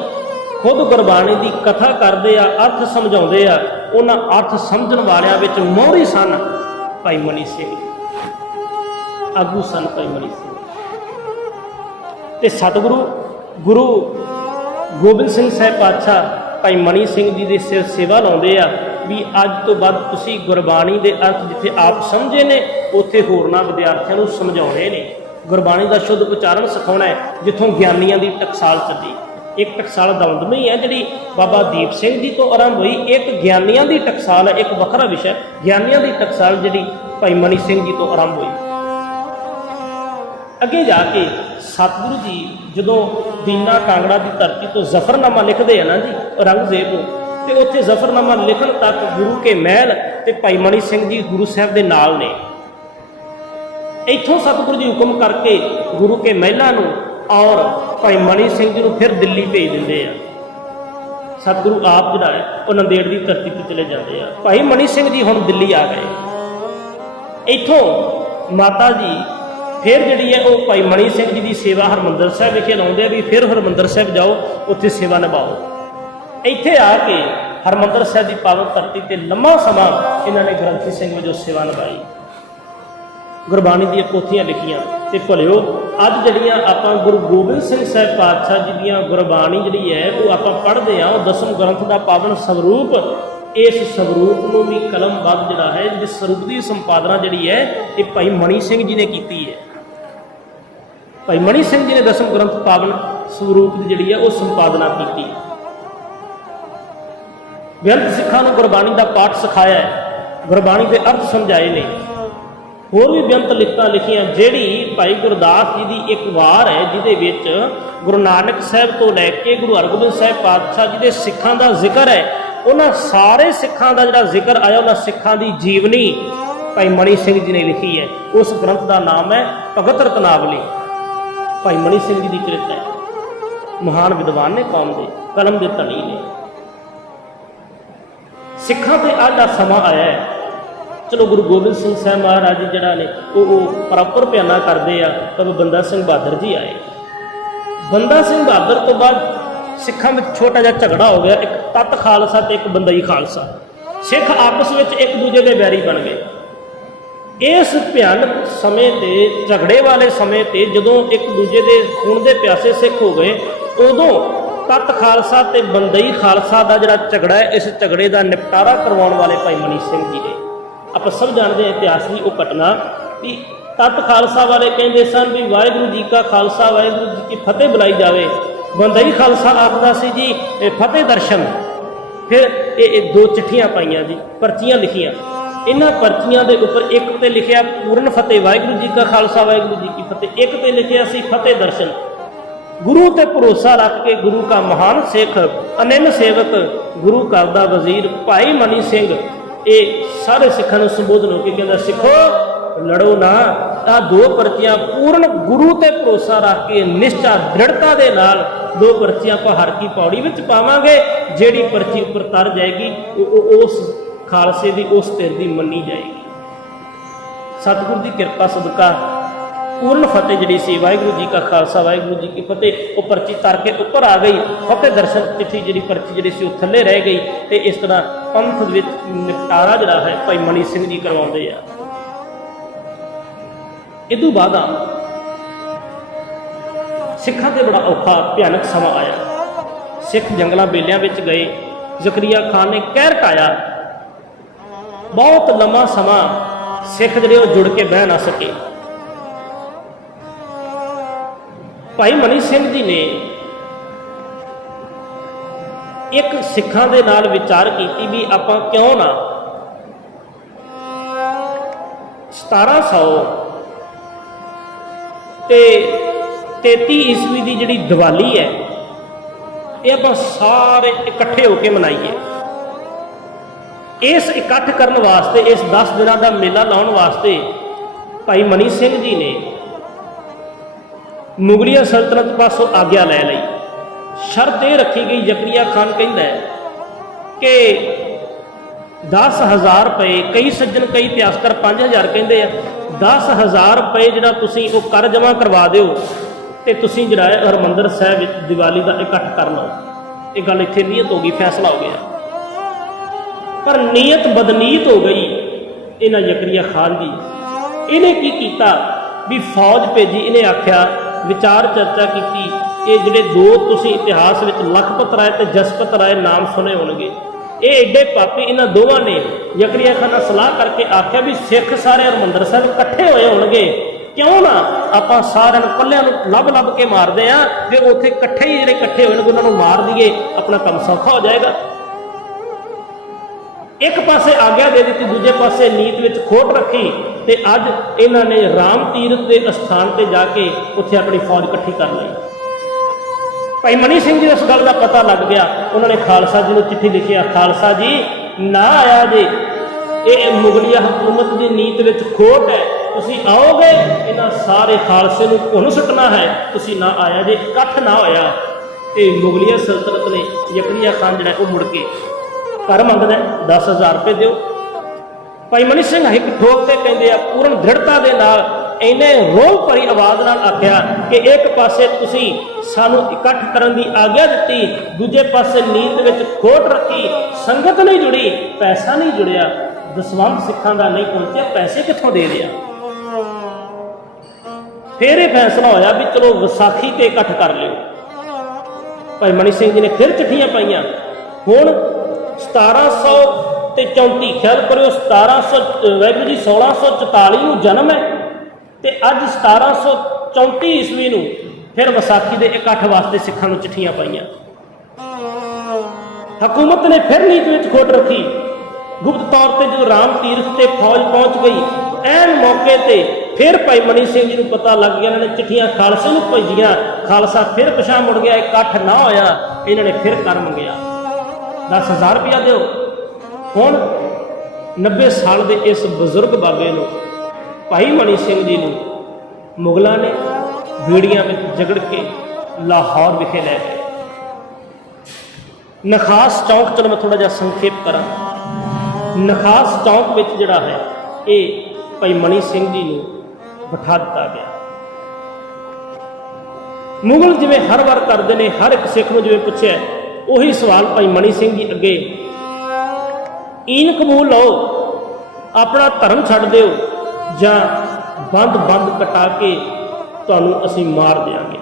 ਖੁਦ ਗੁਰਬਾਣੀ ਦੀ ਕਥਾ ਕਰਦੇ ਆ, ਅਰਥ ਸਮਝਾਉਂਦੇ ਆ। ਉਹਨਾਂ ਅਰਥ ਸਮਝਣ ਵਾਲਿਆਂ ਵਿੱਚ ਮੋਹਰੀ ਸਨ ਭਾਈ ਮਨੀ ਸਿੰਘ, ਆਗੂ ਸਨ ਭਾਈ ਮਨੀ ਸਿੰਘ। ਤੇ ਸਤਿਗੁਰੂ ਗੁਰੂ ਗੋਬਿੰਦ ਸਿੰਘ ਸਾਹਿਬ ਪਾਤਸ਼ਾਹ ਭਾਈ ਮਨੀ ਸਿੰਘ ਜੀ ਦੇ ਸਿਰ ਸੇਵਾ ਲਾਉਂਦੇ ਆ ਵੀ ਅੱਜ ਤੋਂ ਬਾਅਦ ਤੁਸੀਂ ਗੁਰਬਾਣੀ ਦੇ ਅਰਥ ਜਿੱਥੇ ਆਪ ਸਮਝੇ ਨੇ ਉੱਥੇ ਹੋਰਨਾਂ ਵਿਦਿਆਰਥੀਆਂ ਨੂੰ ਸਮਝਾਉਣੇ ਨੇ, ਗੁਰਬਾਣੀ ਦਾ ਸ਼ੁੱਧ ਉਚਾਰਨ ਸਿਖਾਉਣਾ ਹੈ, ਜਿੱਥੋਂ ਗਿਆਨੀਆਂ ਦੀ ਟਕਸਾਲ ਚੱਲੀ। ਇੱਕ ਟਕਸਾਲ ਦਮਦਮੀ ਹੈ ਜਿਹੜੀ ਬਾਬਾ ਦੀਪ ਸਿੰਘ ਜੀ ਤੋਂ ਆਰੰਭ ਹੋਈ, ਇੱਕ ਗਿਆਨੀਆਂ ਦੀ ਟਕਸਾਲ ਹੈ, ਇੱਕ ਵੱਖਰਾ ਵਿਸ਼ਾ ਗਿਆਨੀਆਂ ਦੀ ਟਕਸਾਲ ਜਿਹੜੀ ਭਾਈ ਮਨੀ ਸਿੰਘ ਜੀ ਤੋਂ ਆਰੰਭ ਹੋਈ। ਅੱਗੇ ਜਾ ਕੇ ਸਤਿਗੁਰੂ ਜੀ ਜਦੋਂ ਦੀਨਾ ਕਾਂਗੜਾ ਦੀ ਧਰਤੀ ਤੋਂ ਜ਼ਫਰਨਾਮਾ ਲਿਖਦੇ ਆ ਨਾ ਜੀ ਔਰੰਗਜ਼ੇਬ ਨੂੰ, ਤੇ ਉੱਥੇ ਜ਼ਫਰਨਾਮਾ ਲਿਖਣ ਤੱਕ ਗੁਰੂ ਕੇ ਮਹਿਲ ਤੇ ਭਾਈ ਮਨੀ ਸਿੰਘ ਜੀ ਗੁਰੂ ਸਾਹਿਬ ਦੇ ਨਾਲ ਨੇ। ਇੱਥੋਂ ਸਤਿਗੁਰੂ ਜੀ ਹੁਕਮ ਕਰਕੇ ਗੁਰੂ ਕੇ ਮਹਿਲਾਂ ਨੂੰ ਔਰ ਭਾਈ ਮਨੀ ਸਿੰਘ ਜੀ ਨੂੰ ਫਿਰ ਦਿੱਲੀ ਭੇਜ ਦਿੰਦੇ ਆ। ਸਤਿਗੁਰੂ ਆਪ ਜਿਹੜਾ ਹੈ ਉਹ ਨੰਦੇੜ ਦੀ ਧਰਤੀ ਤੇ ਚਲੇ ਜਾਂਦੇ ਆ। ਭਾਈ ਮਨੀ ਸਿੰਘ ਜੀ ਹੁਣ ਦਿੱਲੀ ਆ ਗਏ। ਇੱਥੋਂ ਮਾਤਾ ਜੀ ਫਿਰ ਜਿਹੜੀ ਹੈ ਉਹ ਭਾਈ ਮਨੀ ਸਿੰਘ ਜੀ ਦੀ ਸੇਵਾ ਹਰਿਮੰਦਰ ਸਾਹਿਬ ਵਿਖੇ ਲਾਉਂਦੇ ਆ ਵੀ ਫਿਰ ਹਰਿਮੰਦਰ ਸਾਹਿਬ ਜਾਓ, ਉੱਥੇ ਸੇਵਾ ਨਿਭਾਓ। ਇੱਥੇ ਆ ਕੇ ਹਰਿਮੰਦਰ ਸਾਹਿਬ ਦੀ ਪਾਵਨ ਧਰਤੀ ਤੇ ਲੰਮਾ ਸਮਾਂ ਇਹਨਾਂ ਨੇ ਗ੍ਰੰਥੀ ਸਿੰਘ ਵਜੋਂ ਸੇਵਾ ਨਿਭਾਈ, ਗੁਰਬਾਣੀ ਦੀਆਂ ਪੋਥੀਆਂ ਲਿਖੀਆਂ। ਤੇ ਭਲਿਓ ਅੱਜ ਜਿਹੜੀਆਂ ਆਪਾਂ ਗੁਰੂ ਗੋਬਿੰਦ ਸਿੰਘ ਸਾਹਿਬ ਪਾਤਸ਼ਾਹ ਜੀ ਦੀਆਂ ਗੁਰਬਾਣੀ ਜਿਹੜੀ ਹੈ ਉਹ ਆਪਾਂ ਪੜ੍ਹਦੇ ਹਾਂ, ਉਹ ਦਸਮ ਗ੍ਰੰਥ ਦਾ ਪਾਵਨ ਸਰੂਪ, ਇਸ ਸਰੂਪ ਨੂੰ ਵੀ ਕਲਮਬੱਧ ਜਿਹੜਾ ਹੈ, ਜਿਸ ਸਰੂਪ ਦੀ ਸੰਪਾਦਨਾ ਜਿਹੜੀ ਹੈ ਇਹ ਭਾਈ ਮਨੀ ਸਿੰਘ ਜੀ ਨੇ ਕੀਤੀ ਹੈ। ਭਾਈ ਮਨੀ ਸਿੰਘ ਜੀ ਨੇ ਦਸਮ ਗ੍ਰੰਥ ਪਾਵਨ ਸਰੂਪ ਦੀ ਜਿਹੜੀ ਹੈ ਉਹ ਸੰਪਾਦਨਾ ਕੀਤੀ। ਬੇਅੰਤ ਸਿੱਖਾਂ ਨੂੰ ਗੁਰਬਾਣੀ ਦਾ ਪਾਠ ਸਿਖਾਇਆ ਹੈ, ਗੁਰਬਾਣੀ ਦੇ ਅਰਥ ਸਮਝਾਏ ਨੇ। ਹੋਰ ਵੀ ਬੇਅੰਤ ਲਿਖਤਾਂ ਲਿਖੀਆਂ। ਜਿਹੜੀ ਭਾਈ ਗੁਰਦਾਸ ਜੀ ਦੀ ਇੱਕ ਵਾਰ ਹੈ ਜਿਹਦੇ ਵਿੱਚ ਗੁਰੂ ਨਾਨਕ ਸਾਹਿਬ ਤੋਂ ਲੈ ਕੇ ਗੁਰੂ ਹਰਗੋਬਿੰਦ ਸਾਹਿਬ ਪਾਤਸ਼ਾਹ ਜੀ ਦੇ ਸਿੱਖਾਂ ਦਾ ਜ਼ਿਕਰ ਹੈ, ਉਹਨਾਂ ਸਾਰੇ ਸਿੱਖਾਂ ਦਾ ਜਿਹੜਾ ਜ਼ਿਕਰ ਆਇਆ ਉਹਨਾਂ ਸਿੱਖਾਂ ਦੀ ਜੀਵਨੀ ਭਾਈ ਮਨੀ ਸਿੰਘ ਜੀ ਨੇ ਲਿਖੀ ਹੈ। ਉਸ ਗ੍ਰੰਥ ਦਾ ਨਾਮ ਹੈ ਭਗਤ ਰਤਨਾਵਲੀ। ਭਾਈ ਮਨੀ ਸਿੰਘ ਜੀ ਦੀ ਚਰਿੱਤ ਹੈ। ਮਹਾਨ ਵਿਦਵਾਨ ਨੇ, ਕੌਮ ਦੇ ਕਲਮ ਦੇ ਧਨੀ ਨੇ। ਸਿੱਖਾਂ ਤੇ ਅੱਜ ਦਾ ਸਮਾਂ ਆਇਆ ਹੈ। ਚਲੋ ਗੁਰੂ ਗੋਬਿੰਦ ਸਿੰਘ ਸਾਹਿਬ ਮਹਾਰਾਜ ਜੀ ਜਿਹੜਾ ਨੇ ਉਹ ਪ੍ਰੋਪਰ ਪਿਆਨਾ ਕਰਦੇ ਆ, ਤਾਂ ਬੰਦਾ ਸਿੰਘ ਬਹਾਦਰ ਜੀ ਆਏ। ਬੰਦਾ ਸਿੰਘ ਬਹਾਦਰ ਤੋਂ ਬਾਅਦ ਸਿੱਖਾਂ ਵਿੱਚ ਛੋਟਾ ਜਿਹਾ ਝਗੜਾ ਹੋ ਗਿਆ, ਇੱਕ ਤੱਤ ਖਾਲਸਾ ਤੇ ਇੱਕ ਬੰਦਈ ਖਾਲਸਾ। ਸਿੱਖ ਆਪਸ ਵਿੱਚ ਇੱਕ ਦੂਜੇ ਦੇ ਵੈਰੀ ਬਣ ਗਏ। ਇਸ ਭਿਆਨਕ ਸਮੇਂ ਤੇ, ਝਗੜੇ ਵਾਲੇ ਸਮੇਂ ਤੇ ਜਦੋਂ ਇੱਕ ਦੂਜੇ ਦੇ ਖੂਨ ਦੇ ਪਿਆਸੇ ਸਿੱਖ ਹੋ ਗਏ, ਉਦੋਂ ਤੱਤ ਖਾਲਸਾ ਤੇ ਬੰਦਈ ਖਾਲਸਾ ਦਾ ਜਿਹੜਾ ਝਗੜਾ ਹੈ, ਇਸ ਝਗੜੇ ਦਾ ਨਿਪਟਾਰਾ ਕਰਵਾਉਣ ਵਾਲੇ ਭਾਈ ਮਨੀ ਸਿੰਘ ਜੀ ਨੇ। ਆਪਾਂ ਸਭ ਜਾਣਦੇ ਹਾਂ ਇਤਿਹਾਸ ਦੀ ਉਹ ਘਟਨਾ ਵੀ ਤੱਤ ਖਾਲਸਾ ਵਾਲੇ ਕਹਿੰਦੇ ਸਨ ਵੀ ਵਾਹਿਗੁਰੂ ਜੀ ਕਾ ਖਾਲਸਾ ਵਾਹਿਗੁਰੂ ਜੀ ਕੀ ਫਤਿਹ ਬੁਲਾਈ ਜਾਵੇ। ਬੰਦਈ ਖਾਲਸਾ ਆਖਦਾ ਸੀ ਜੀ ਫਤਿਹ ਦਰਸ਼ਨ। ਫਿਰ ਇਹ ਦੋ ਚਿੱਠੀਆਂ ਪਾਈਆਂ ਜੀ, ਪਰਚੀਆਂ ਲਿਖੀਆਂ। ਇਹਨਾਂ ਪਰਚੀਆਂ ਦੇ ਉੱਪਰ ਇੱਕ ਤੇ ਲਿਖਿਆ ਪੂਰਨ ਫਤਿਹ ਵਾਹਿਗੁਰੂ ਜੀ ਕਾ ਖਾਲਸਾ ਵਾਹਿਗੁਰੂ ਜੀ ਕੀ ਫਤਿਹ, ਇੱਕ ਤੇ ਲਿਖਿਆ ਸੀ ਫਤਿਹ ਦਰਸ਼ਨ। ਗੁਰੂ ਤੇ ਭਰੋਸਾ ਰੱਖ ਕੇ ਗੁਰੂ ਕਾ ਮਹਾਨ ਸਿੱਖ ਅਨੰਨ ਸੇਵਕ ਗੁਰੂ ਘਰ ਦਾ ਵਜ਼ੀਰ ਭਾਈ ਮਨੀ ਸਿੰਘ ਇਹ ਸਾਰੇ ਸਿੱਖਾਂ ਨੂੰ ਸੰਬੋਧਨ ਹੋ ਕੇ ਕਹਿੰਦਾ, ਸਿੱਖੋ ਲੜੋ ਨਾ। ਆਹ ਦੋ ਪਰਚੀਆਂ ਪੂਰਨ ਗੁਰੂ ਤੇ ਭਰੋਸਾ ਰੱਖ ਕੇ ਨਿਸ਼ਚਾ ਦ੍ਰਿੜਤਾ ਦੇ ਨਾਲ ਦੋ ਪਰਚੀਆਂ ਆਪਾਂ ਹਰ ਕੀ ਪੌੜੀ ਵਿੱਚ ਪਾਵਾਂਗੇ। ਜਿਹੜੀ ਪਰਚੀ ਉੱਪਰ ਤਰ ਜਾਏਗੀ ਉਹ ਉਸ ਖਾਲਸੇ ਦੀ, ਉਸ ਧਿਰ ਦੀ ਮੰਨੀ ਜਾਏਗੀ। ਸਤਿਗੁਰੂ ਦੀ ਕਿਰਪਾ ਸਦਕਾ ਪੂਰਨ ਫਤਿਹ ਜਿਹੜੀ ਸੀ ਵਾਹਿਗੁਰੂ ਜੀ ਕਾ ਖਾਲਸਾ ਵਾਹਿਗੁਰੂ ਜੀ ਕੀ ਫਤਿਹ, ਉਹ ਪਰਚੀ ਤਰ ਕੇ ਉੱਪਰ ਆ ਗਈ। ਫਤਿਹ ਦਰਸ਼ਨ ਚਿੱਠੀ ਜਿਹੜੀ ਪਰਚੀ ਜਿਹੜੀ ਸੀ ਉਹ ਥੱਲੇ ਰਹਿ ਗਈ। ਤੇ ਇਸ ਤਰ੍ਹਾਂ ਪੰਥ ਵਿੱਚ ਨਿਪਟਾਰਾ ਜਿਹੜਾ ਹੈ ਭਾਈ ਮਨੀ ਸਿੰਘ ਜੀ ਕਰਵਾਉਂਦੇ ਆ। ਇਦੋਂ ਬਾਅਦ ਸਿੱਖਾਂ ਤੇ ਬੜਾ ਔਖਾ ਭਿਆਨਕ ਸਮਾਂ ਆਇਆ। ਸਿੱਖ ਜੰਗਲਾਂ ਬੇਲਿਆਂ ਵਿੱਚ ਗਏ। ਜ਼ਕਰੀਆ ਖਾਨ ਨੇ ਕਹਿਰ ਢਾਇਆ। ਬਹੁਤ ਲੰਮਾ ਸਮਾਂ ਸਿੱਖ ਜਿਹੜੇ ਉਹ ਜੁੜ ਕੇ ਬਹਿ ਨਾ ਸਕੇ। ਭਾਈ ਮਨੀ ਸਿੰਘ ਜੀ ਨੇ ਇੱਕ ਸਿੱਖਾਂ ਦੇ ਨਾਲ ਵਿਚਾਰ ਕੀਤੀ ਵੀ ਆਪਾਂ ਕਿਉਂ ਨਾ 1733 ਈਸਵੀ ਦੀ ਜਿਹੜੀ ਦੀਵਾਲੀ ਹੈ ਇਹ ਆਪਾਂ ਸਾਰੇ ਇਕੱਠੇ ਹੋ ਕੇ ਮਨਾਈਏ। ਇਸ ਇਕੱਠ ਕਰਨ ਵਾਸਤੇ, ਇਸ 10 ਦਿਨਾਂ ਦਾ ਮੇਲਾ ਲਾਉਣ ਵਾਸਤੇ ਭਾਈ ਮਨੀ ਸਿੰਘ ਜੀ ਨੇ ਮੁਗਲੀਆ ਸਲਤਨਤ ਪਾਸੋਂ ਆਗਿਆ ਲੈ ਲਈ। ਸ਼ਰਤ ਇਹ ਰੱਖੀ ਗਈ, ਜ਼ਕਰੀਆ ਖਾਨ ਕਹਿੰਦਾ ਹੈ ਕਿ 10,000 ਰੁਪਏ, ਕਈ ਸੱਜਣ ਕਈ ਇਤਿਹਾਸਕਾਰ 5,000 ਕਹਿੰਦੇ ਆ, 10,000 ਰੁਪਏ ਜਿਹੜਾ ਤੁਸੀਂ ਉਹ ਕਰ ਜਮ੍ਹਾਂ ਕਰਵਾ ਦਿਓ ਤੇ ਤੁਸੀਂ ਜਿਹੜਾ ਹੈ ਹਰਿਮੰਦਰ ਸਾਹਿਬ ਵਿੱਚ ਦੀਵਾਲੀ ਦਾ ਇਕੱਠ ਕਰ ਲਓ। ਇਹ ਗੱਲ ਇੱਥੇ ਨੀਅਤ ਹੋ ਗਈ, ਫੈਸਲਾ ਹੋ ਗਿਆ। ਪਰ ਨੀਅਤ ਬਦਨੀਤ ਹੋ ਗਈ ਇਹਨਾਂ ਜ਼ਕਰੀਆ ਖਾਨ ਦੀ। ਇਹਨੇ ਕੀ ਕੀਤਾ ਵੀ ਫੌਜ ਭੇਜੀ। ਇਹਨੇ ਆਖਿਆ, ਵਿਚਾਰ ਚਰਚਾ ਕੀਤੀ, ਇਹ ਜਿਹੜੇ ਦੋ ਤੁਸੀਂ ਇਤਿਹਾਸ ਵਿੱਚ ਲਖਪਤ ਰਾਏ ਤੇ ਜਸਪਤ ਰਾਏ ਨਾਮ ਸੁਣੇ ਹੋਣਗੇ, ਇਹ ਐਡੇ ਪਾਪੀ ਇਹਨਾਂ ਦੋਵਾਂ ਨੇ ਜ਼ਕਰੀਆ ਖਾਨ ਨਾਲ ਸਲਾਹ ਕਰਕੇ ਆਖਿਆ ਵੀ ਸਿੱਖ ਸਾਰੇ ਹਰਿਮੰਦਰ ਸਾਹਿਬ ਇਕੱਠੇ ਹੋਏ ਹੋਣਗੇ, ਕਿਉਂ ਨਾ ਆਪਾਂ ਸਾਰਿਆਂ ਨੂੰ ਕੱਲਿਆਂ ਨੂੰ ਲੱਭ ਕੇ ਮਾਰਦੇ ਆ, ਜੇ ਉੱਥੇ ਇਕੱਠੇ ਹੀ ਜਿਹੜੇ ਇਕੱਠੇ ਹੋਏ ਨੇ ਉਹਨਾਂ ਨੂੰ ਮਾਰ ਦਈਏ, ਆਪਣਾ ਕੰਮ ਸੌਖਾ ਹੋ ਜਾਏਗਾ। ਇੱਕ ਪਾਸੇ ਆਗਿਆ ਦੇ ਦਿੱਤੀ, ਦੂਜੇ ਪਾਸੇ ਨੀਤ ਵਿੱਚ ਖੋਟ ਰੱਖੀ, ਤੇ ਅੱਜ ਇਹਨਾਂ ਨੇ ਰਾਮ ਤੀਰਥ ਦੇ ਅਸਥਾਨ ਤੇ ਜਾ ਕੇ ਉੱਥੇ ਆਪਣੀ ਫੌਜ ਇਕੱਠੀ ਕਰ ਲਈ। ਭਾਈ ਮਨੀ ਸਿੰਘ ਜੀ ਨੂੰ ਇਸ ਗੱਲ ਦਾ ਪਤਾ ਲੱਗ ਗਿਆ, ਉਹਨਾਂ ਨੇ ਖਾਲਸਾ ਜੀ ਨੂੰ ਚਿੱਠੀ ਲਿਖਿਆ, ਖਾਲਸਾ ਜੀ ਨਾ ਆਇਆ ਜੇ, ਇਹ ਮੁਗਲਿਆ ਹਕੂਮਤ ਦੀ ਨੀਤ ਵਿੱਚ ਖੋਟ ਹੈ, ਤੁਸੀਂ ਆਓਗੇ ਇਹਨਾਂ ਸਾਰੇ ਖਾਲਸੇ ਨੂੰ ਭੁੰਨ ਸੁੱਟਣਾ ਹੈ, ਤੁਸੀਂ ਨਾ ਆਇਆ ਜੇ। ਇਕੱਠ ਨਾ ਹੋਇਆ ਤੇ ਮੁਗਲਿਆ ਸਲਤਨਤ ਨੇ ਜ਼ਕਰੀਆ ਖਾਨ ਜਿਹੜਾ ਉਹ ਮੁੜ ਕੇ ਘਰ ਮੰਗਦਾ 10,000 ਰੁਪਏ ਦਿਓ। ਭਾਈ ਮਨੀ ਸਿੰਘ ਹਿੱਕ ਠੋਕ ਕੇ ਕਹਿੰਦੇ ਆ, ਪੂਰਨ ਦ੍ਰਿੜਤਾ ਦੇ ਨਾਲ ਇੰਨੇ ਰੋਹ ਭਰੀ ਆਵਾਜ਼ ਨਾਲ ਆਖਿਆ ਕਿ ਇੱਕ ਪਾਸੇ ਤੁਸੀਂ ਸਾਨੂੰ ਇਕੱਠ ਕਰਨ ਦੀ ਆਗਿਆ ਦਿੱਤੀ, ਦੂਜੇ ਪਾਸੇ ਨੀਤ ਵਿੱਚ ਖੋਟ ਰੱਖੀ, ਸੰਗਤ ਨਹੀਂ ਜੁੜੀ, ਪੈਸਾ ਨਹੀਂ ਜੁੜਿਆ, ਦਸਵੰਧ ਸਿੱਖਾਂ ਦਾ ਨਹੀਂ ਪਹੁੰਚਿਆ, ਪੈਸੇ ਕਿੱਥੋਂ ਦੇ ਦਿਆ। ਫਿਰ ਇਹ ਫੈਸਲਾ ਹੋਇਆ ਵੀ ਚਲੋ ਵਿਸਾਖੀ ਤੇ ਇਕੱਠ ਕਰ ਲਿਓ। ਭਾਈ ਮਨੀ ਸਿੰਘ ਜੀ ਨੇ ਫਿਰ ਚਿੱਠੀਆਂ ਪਾਈਆਂ। ਹੁਣ 1734 ਖਿਆਲ ਕਰਿਓ, 1644 ਨੂੰ ਜਨਮ ਹੈ ਤੇ ਅੱਜ 1734 ਈਸਵੀ ਨੂੰ ਫਿਰ ਵਿਸਾਖੀ ਦੇ ਇਕੱਠ ਵਾਸਤੇ ਸਿੱਖਾਂ ਨੂੰ ਚਿੱਠੀਆਂ ਪਾਈਆਂ। ਹਕੂਮਤ ਨੇ ਫਿਰ ਨੀਤ ਵਿੱਚ ਖੋਟ ਰੱਖੀ। ਗੁਪਤ ਤੌਰ ਤੇ ਜਦੋਂ ਰਾਮ ਤੀਰਥ ਤੇ ਫੌਜ ਪਹੁੰਚ ਗਈ, ਐਨ ਮੌਕੇ ਤੇ ਫਿਰ ਭਾਈ ਮਨੀ ਸਿੰਘ ਜੀ ਨੂੰ ਪਤਾ ਲੱਗ ਗਿਆ, ਇਹਨਾਂ ਨੇ ਚਿੱਠੀਆਂ ਖਾਲਸੇ ਨੂੰ ਭੇਜੀਆਂ, ਖਾਲਸਾ ਫਿਰ ਪਿਛਾਂਹ ਮੁੜ ਗਿਆ, ਇਕੱਠ ਨਾ ਹੋਇਆ, ਇਹਨਾਂ ਨੇ ਫਿਰ ਕਰ ਮੰਗਿਆ 10,000 ਰੁਪਇਆ ਦਿਓ। ਹੁਣ 90 ਸਾਲ ਦੇ ਇਸ ਬਜ਼ੁਰਗ ਬਾਬੇ ਨੂੰ, ਭਾਈ ਮਨੀ ਸਿੰਘ ਜੀ ਨੂੰ ਮੁਗਲਾਂ ਨੇ ਬੀੜੀਆਂ ਵਿੱਚ ਜਗੜ ਕੇ ਲਾਹੌਰ ਵਿਖੇ ਲੈ ਗਏ। ਨਖਾਸ ਚੌਂਕ, ਚਲੋ ਮੈਂ ਥੋੜਾ ਜਿਹਾ ਸੰਖੇਪ ਕਰਾਂ, ਨਖਾਸ ਚੌਂਕ ਵਿੱਚ ਜਿਹੜਾ ਹੈ ਇਹ ਭਾਈ ਮਨੀ ਸਿੰਘ ਜੀ ਨੂੰ ਬਿਠਾ ਦਿੱਤਾ ਗਿਆ। ਮੁਗਲ ਜਿਵੇਂ ਹਰ ਵਾਰ ਕਰਦੇ ਨੇ, ਹਰ ਇੱਕ ਸਿੱਖ ਨੂੰ ਜਿਵੇਂ ਪੁੱਛਿਆ, ਉਹੀ ਸਵਾਲ ਭਾਈ ਮਨੀ ਸਿੰਘ ਜੀ ਅੱਗੇ, ਈਨ ਕਬੂਲ ਲਓ, ਆਪਣਾ ਧਰਮ ਛੱਡ ਦਿਓ, ਜਾਂ ਬੰਦ ਕਟਾ ਕੇ ਤੁਹਾਨੂੰ ਅਸੀਂ ਮਾਰ ਦਿਆਂਗੇ,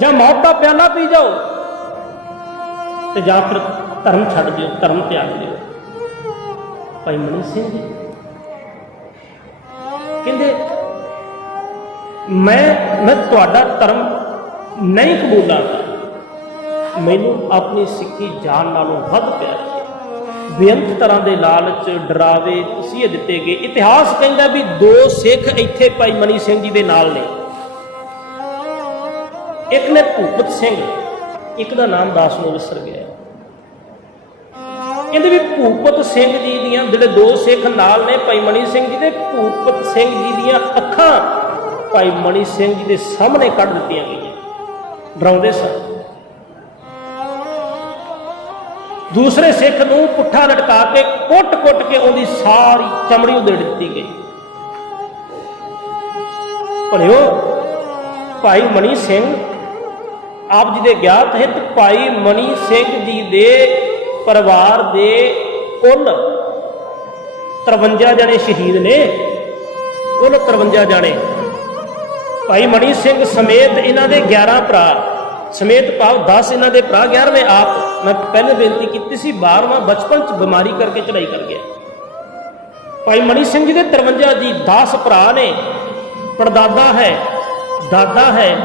ਜਾਂ ਮੌਤ ਦਾ ਪਿਆਲਾ ਪੀ ਜਾਓ, ਤੇ ਜਾਂ ਫਿਰ ਧਰਮ ਛੱਡ ਦਿਓ, ਧਰਮ ਤਿਆਗ ਦਿਓ। ਭਾਈ ਮਨੀ ਸਿੰਘ ਜੀ ਕਹਿੰਦੇ ਮੈਂ ਤੁਹਾਡਾ ਧਰਮ ਨਹੀਂ ਕਬੂਲਾਂਗਾ, ਮੈਨੂੰ ਆਪਣੀ ਸਿੱਖੀ ਜਾਨ ਨਾਲੋਂ ਵੱਧ ਪਿਆਰੀ ਹੈ। ਬੇਅੰਤ ਤਰ੍ਹਾਂ ਦੇ ਲਾਲਚ, ਡਰਾਵੇ ਤਸੀਹੇ ਦਿੱਤੇ ਗਏ। ਇਤਿਹਾਸ ਕਹਿੰਦਾ ਵੀ 2 ਸਿੱਖ ਇੱਥੇ ਭਾਈ ਮਨੀ ਸਿੰਘ ਜੀ ਦੇ ਨਾਲ ਨੇ, ਇੱਕ ਨੇ ਭੂਪਤ ਸਿੰਘ, ਇੱਕ ਦਾ ਨਾਮ ਦਾਸ ਨੂੰ ਵਿਸਰ ਗਿਆ। ਕਹਿੰਦੇ ਵੀ ਭੂਪਤ ਸਿੰਘ ਜੀ ਦੀਆਂ ਜਿਹੜੇ 2 ਸਿੱਖ ਨਾਲ ਨੇ ਭਾਈ ਮਨੀ ਸਿੰਘ ਜੀ ਦੇ, ਭੂਪਤ ਸਿੰਘ ਜੀ ਦੀਆਂ ਅੱਖਾਂ ਭਾਈ ਮਨੀ ਸਿੰਘ ਜੀ ਦੇ ਸਾਹਮਣੇ ਕੱਢ ਦਿੱਤੀਆਂ ਗਈਆਂ, ਡਰਾਉਂਦੇ ਸਨ। ਦੂਸਰੇ ਸਿੱਖ ਨੂੰ ਪੁੱਠਾ ਲਟਕਾ ਕੇ ਕੁੱਟ ਕੇ ਉਹਦੀ ਸਾਰੀ ਚਮੜੀ ਉਧੇੜ ਦਿੱਤੀ ਗਈ। ਭਲਿਓ ਭਾਈ ਮਨੀ ਸਿੰਘ ਆਪ ਜੀ ਦੇ ਗਿਆਤ ਹਿੱਤ ਭਾਈ ਮਨੀ ਸਿੰਘ ਜੀ ਦੇ ਪਰਿਵਾਰ ਦੇ ਕੁੱਲ 53 ਜਣੇ ਸ਼ਹੀਦ ਨੇ, ਕੁੱਲ 53 ਜਣੇ। ਭਾਈ ਮਨੀ ਸਿੰਘ ਸਮੇਤ ਇਹਨਾਂ ਦੇ 11 ਭਰਾ, ਸਮੇਤ ਭਾਵ 10 ਇਹਨਾਂ ਦੇ ਭਰਾ, 11ਵੇਂ ਆਪ। ਮੈਂ ਪਹਿਲੇ ਬੇਨਤੀ ਕੀਤੀ ਸੀ, 12ਵਾਂ ਬਚਪਨ 'ਚ ਬਿਮਾਰੀ ਕਰਕੇ ਚੜਾਈ ਕਰ ਗਿਆ। ਭਾਈ ਮਨੀ ਸਿੰਘ ਜੀ ਦੇ 53 ਜੀ, 10 ਭਰਾ ਨੇ, ਪੜਦਾਦਾ ਹੈ, ਦਾਦਾ ਹੈ,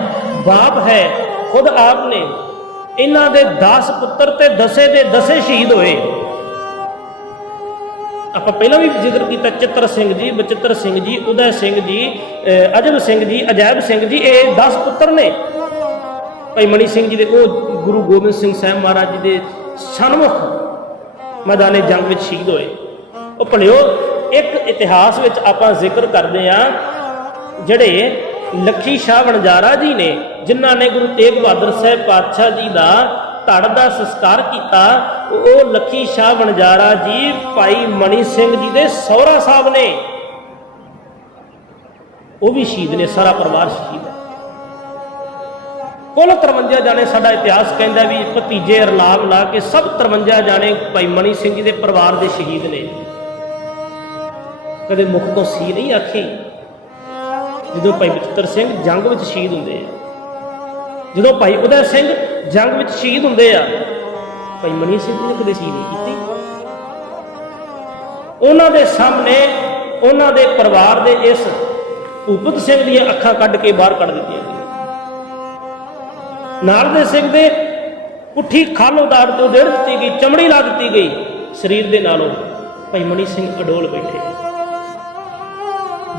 ਬਾਪ ਹੈ, ਖੁਦ ਆਪ ਨੇ। ਇਹਨਾਂ ਦੇ 10 ਪੁੱਤਰ ਤੇ 10 ਦੇ 10 ਸ਼ਹੀਦ ਹੋਏ। ਆਪਾਂ ਪਹਿਲਾਂ ਵੀ ਜ਼ਿਕਰ ਕੀਤਾ, ਚਿੱਤਰ ਸਿੰਘ ਜੀ, ਬਚਿੱਤਰ ਸਿੰਘ ਜੀ, ਉਦੈ ਸਿੰਘ ਜੀ, ਅਜਬ ਸਿੰਘ ਜੀ, ਅਜੈਬ ਸਿੰਘ ਜੀ, ਇਹ 10 ਪੁੱਤਰ ਨੇ ਭਾਈ ਮਨੀ ਸਿੰਘ ਜੀ ਦੇ। ਉਹ ਗੁਰੂ ਗੋਬਿੰਦ ਸਿੰਘ ਸਾਹਿਬ ਮਹਾਰਾਜ ਜੀ ਦੇ ਸਨਮੁਖ ਮੈਦਾਨੇ ਜੰਗ ਵਿੱਚ ਸ਼ਹੀਦ ਹੋਏ। ਉਹ ਭਲਿਓ ਇੱਕ ਇਤਿਹਾਸ ਵਿੱਚ ਆਪਾਂ ਜ਼ਿਕਰ ਕਰਦੇ ਹਾਂ, ਜਿਹੜੇ ਲੱਖੀ ਸ਼ਾਹ ਵਣਜਾਰਾ ਜੀ ਨੇ, ਜਿਨ੍ਹਾਂ ਨੇ ਗੁਰੂ ਤੇਗ ਬਹਾਦਰ ਸਾਹਿਬ ਪਾਤਸ਼ਾਹ ਜੀ ਦਾ ਧੜ ਦਾ ਸੰਸਕਾਰ ਕੀਤਾ, ਉਹ ਲੱਖੀ ਸ਼ਾਹ ਵਣਜਾਰਾ ਜੀ ਭਾਈ ਮਨੀ ਸਿੰਘ ਜੀ ਦੇ ਸਹੁਰਾ ਸਾਹਿਬ ਨੇ, ਉਹ ਵੀ ਸ਼ਹੀਦ ਨੇ, ਸਾਰਾ ਪਰਿਵਾਰ ਸ਼ਹੀਦ ਹੈ। ਕੁੱਲ 53 ਜਾਣੇ ਸਾਡਾ ਇਤਿਹਾਸ ਕਹਿੰਦਾ ਵੀ ਭਤੀਜੇ ਰਲਾ ਲਾ ਕੇ ਸਭ 53 ਜਾਣੇ ਭਾਈ ਮਨੀ ਸਿੰਘ ਜੀ ਦੇ ਪਰਿਵਾਰ ਦੇ ਸ਼ਹੀਦ ਨੇ। ਕਦੇ ਮੁਖ ਤੋਂ ਸੀ ਨਹੀਂ ਆਖੀ। ਜਦੋਂ ਭਾਈ ਬਚਿੱਤਰ ਸਿੰਘ ਜੰਗ ਵਿੱਚ ਸ਼ਹੀਦ ਹੁੰਦੇ ਆ, ਜਦੋਂ ਭਾਈ ਉਦੈ ਸਿੰਘ ਜੰਗ ਵਿੱਚ ਸ਼ਹੀਦ ਹੁੰਦੇ ਆ, ਭਾਈ ਮਨੀ ਸਿੰਘ ਜੀ ਨੇ ਕਦੇ ਸੀ ਨਹੀਂ ਕੀਤੀ। ਉਹਨਾਂ ਦੇ ਸਾਹਮਣੇ ਉਹਨਾਂ ਦੇ ਪਰਿਵਾਰ ਦੇ ਇਸ ਭੂਪਤ ਸਿੰਘ ਦੀਆਂ ਅੱਖਾਂ ਕੱਢ ਕੇ ਬਾਹਰ ਕੱਢ ਦਿੱਤੀਆਂ ਗਈਆਂ। ਨਾਲ ਦੇ ਸਿੰਘ ਦੇ ਪੁੱਠੀ ਖੱਲ ਉਤਾਰ ਤੋਂ ਡੇਢ ਦਿੱਤੀ ਗਈ, ਚਮੜੀ ਲਾ ਦਿੱਤੀ ਗਈ ਸਰੀਰ ਦੇ ਨਾਲੋਂ। ਭਾਈ ਮਨੀ ਸਿੰਘ ਅਡੋਲ ਬੈਠੇ।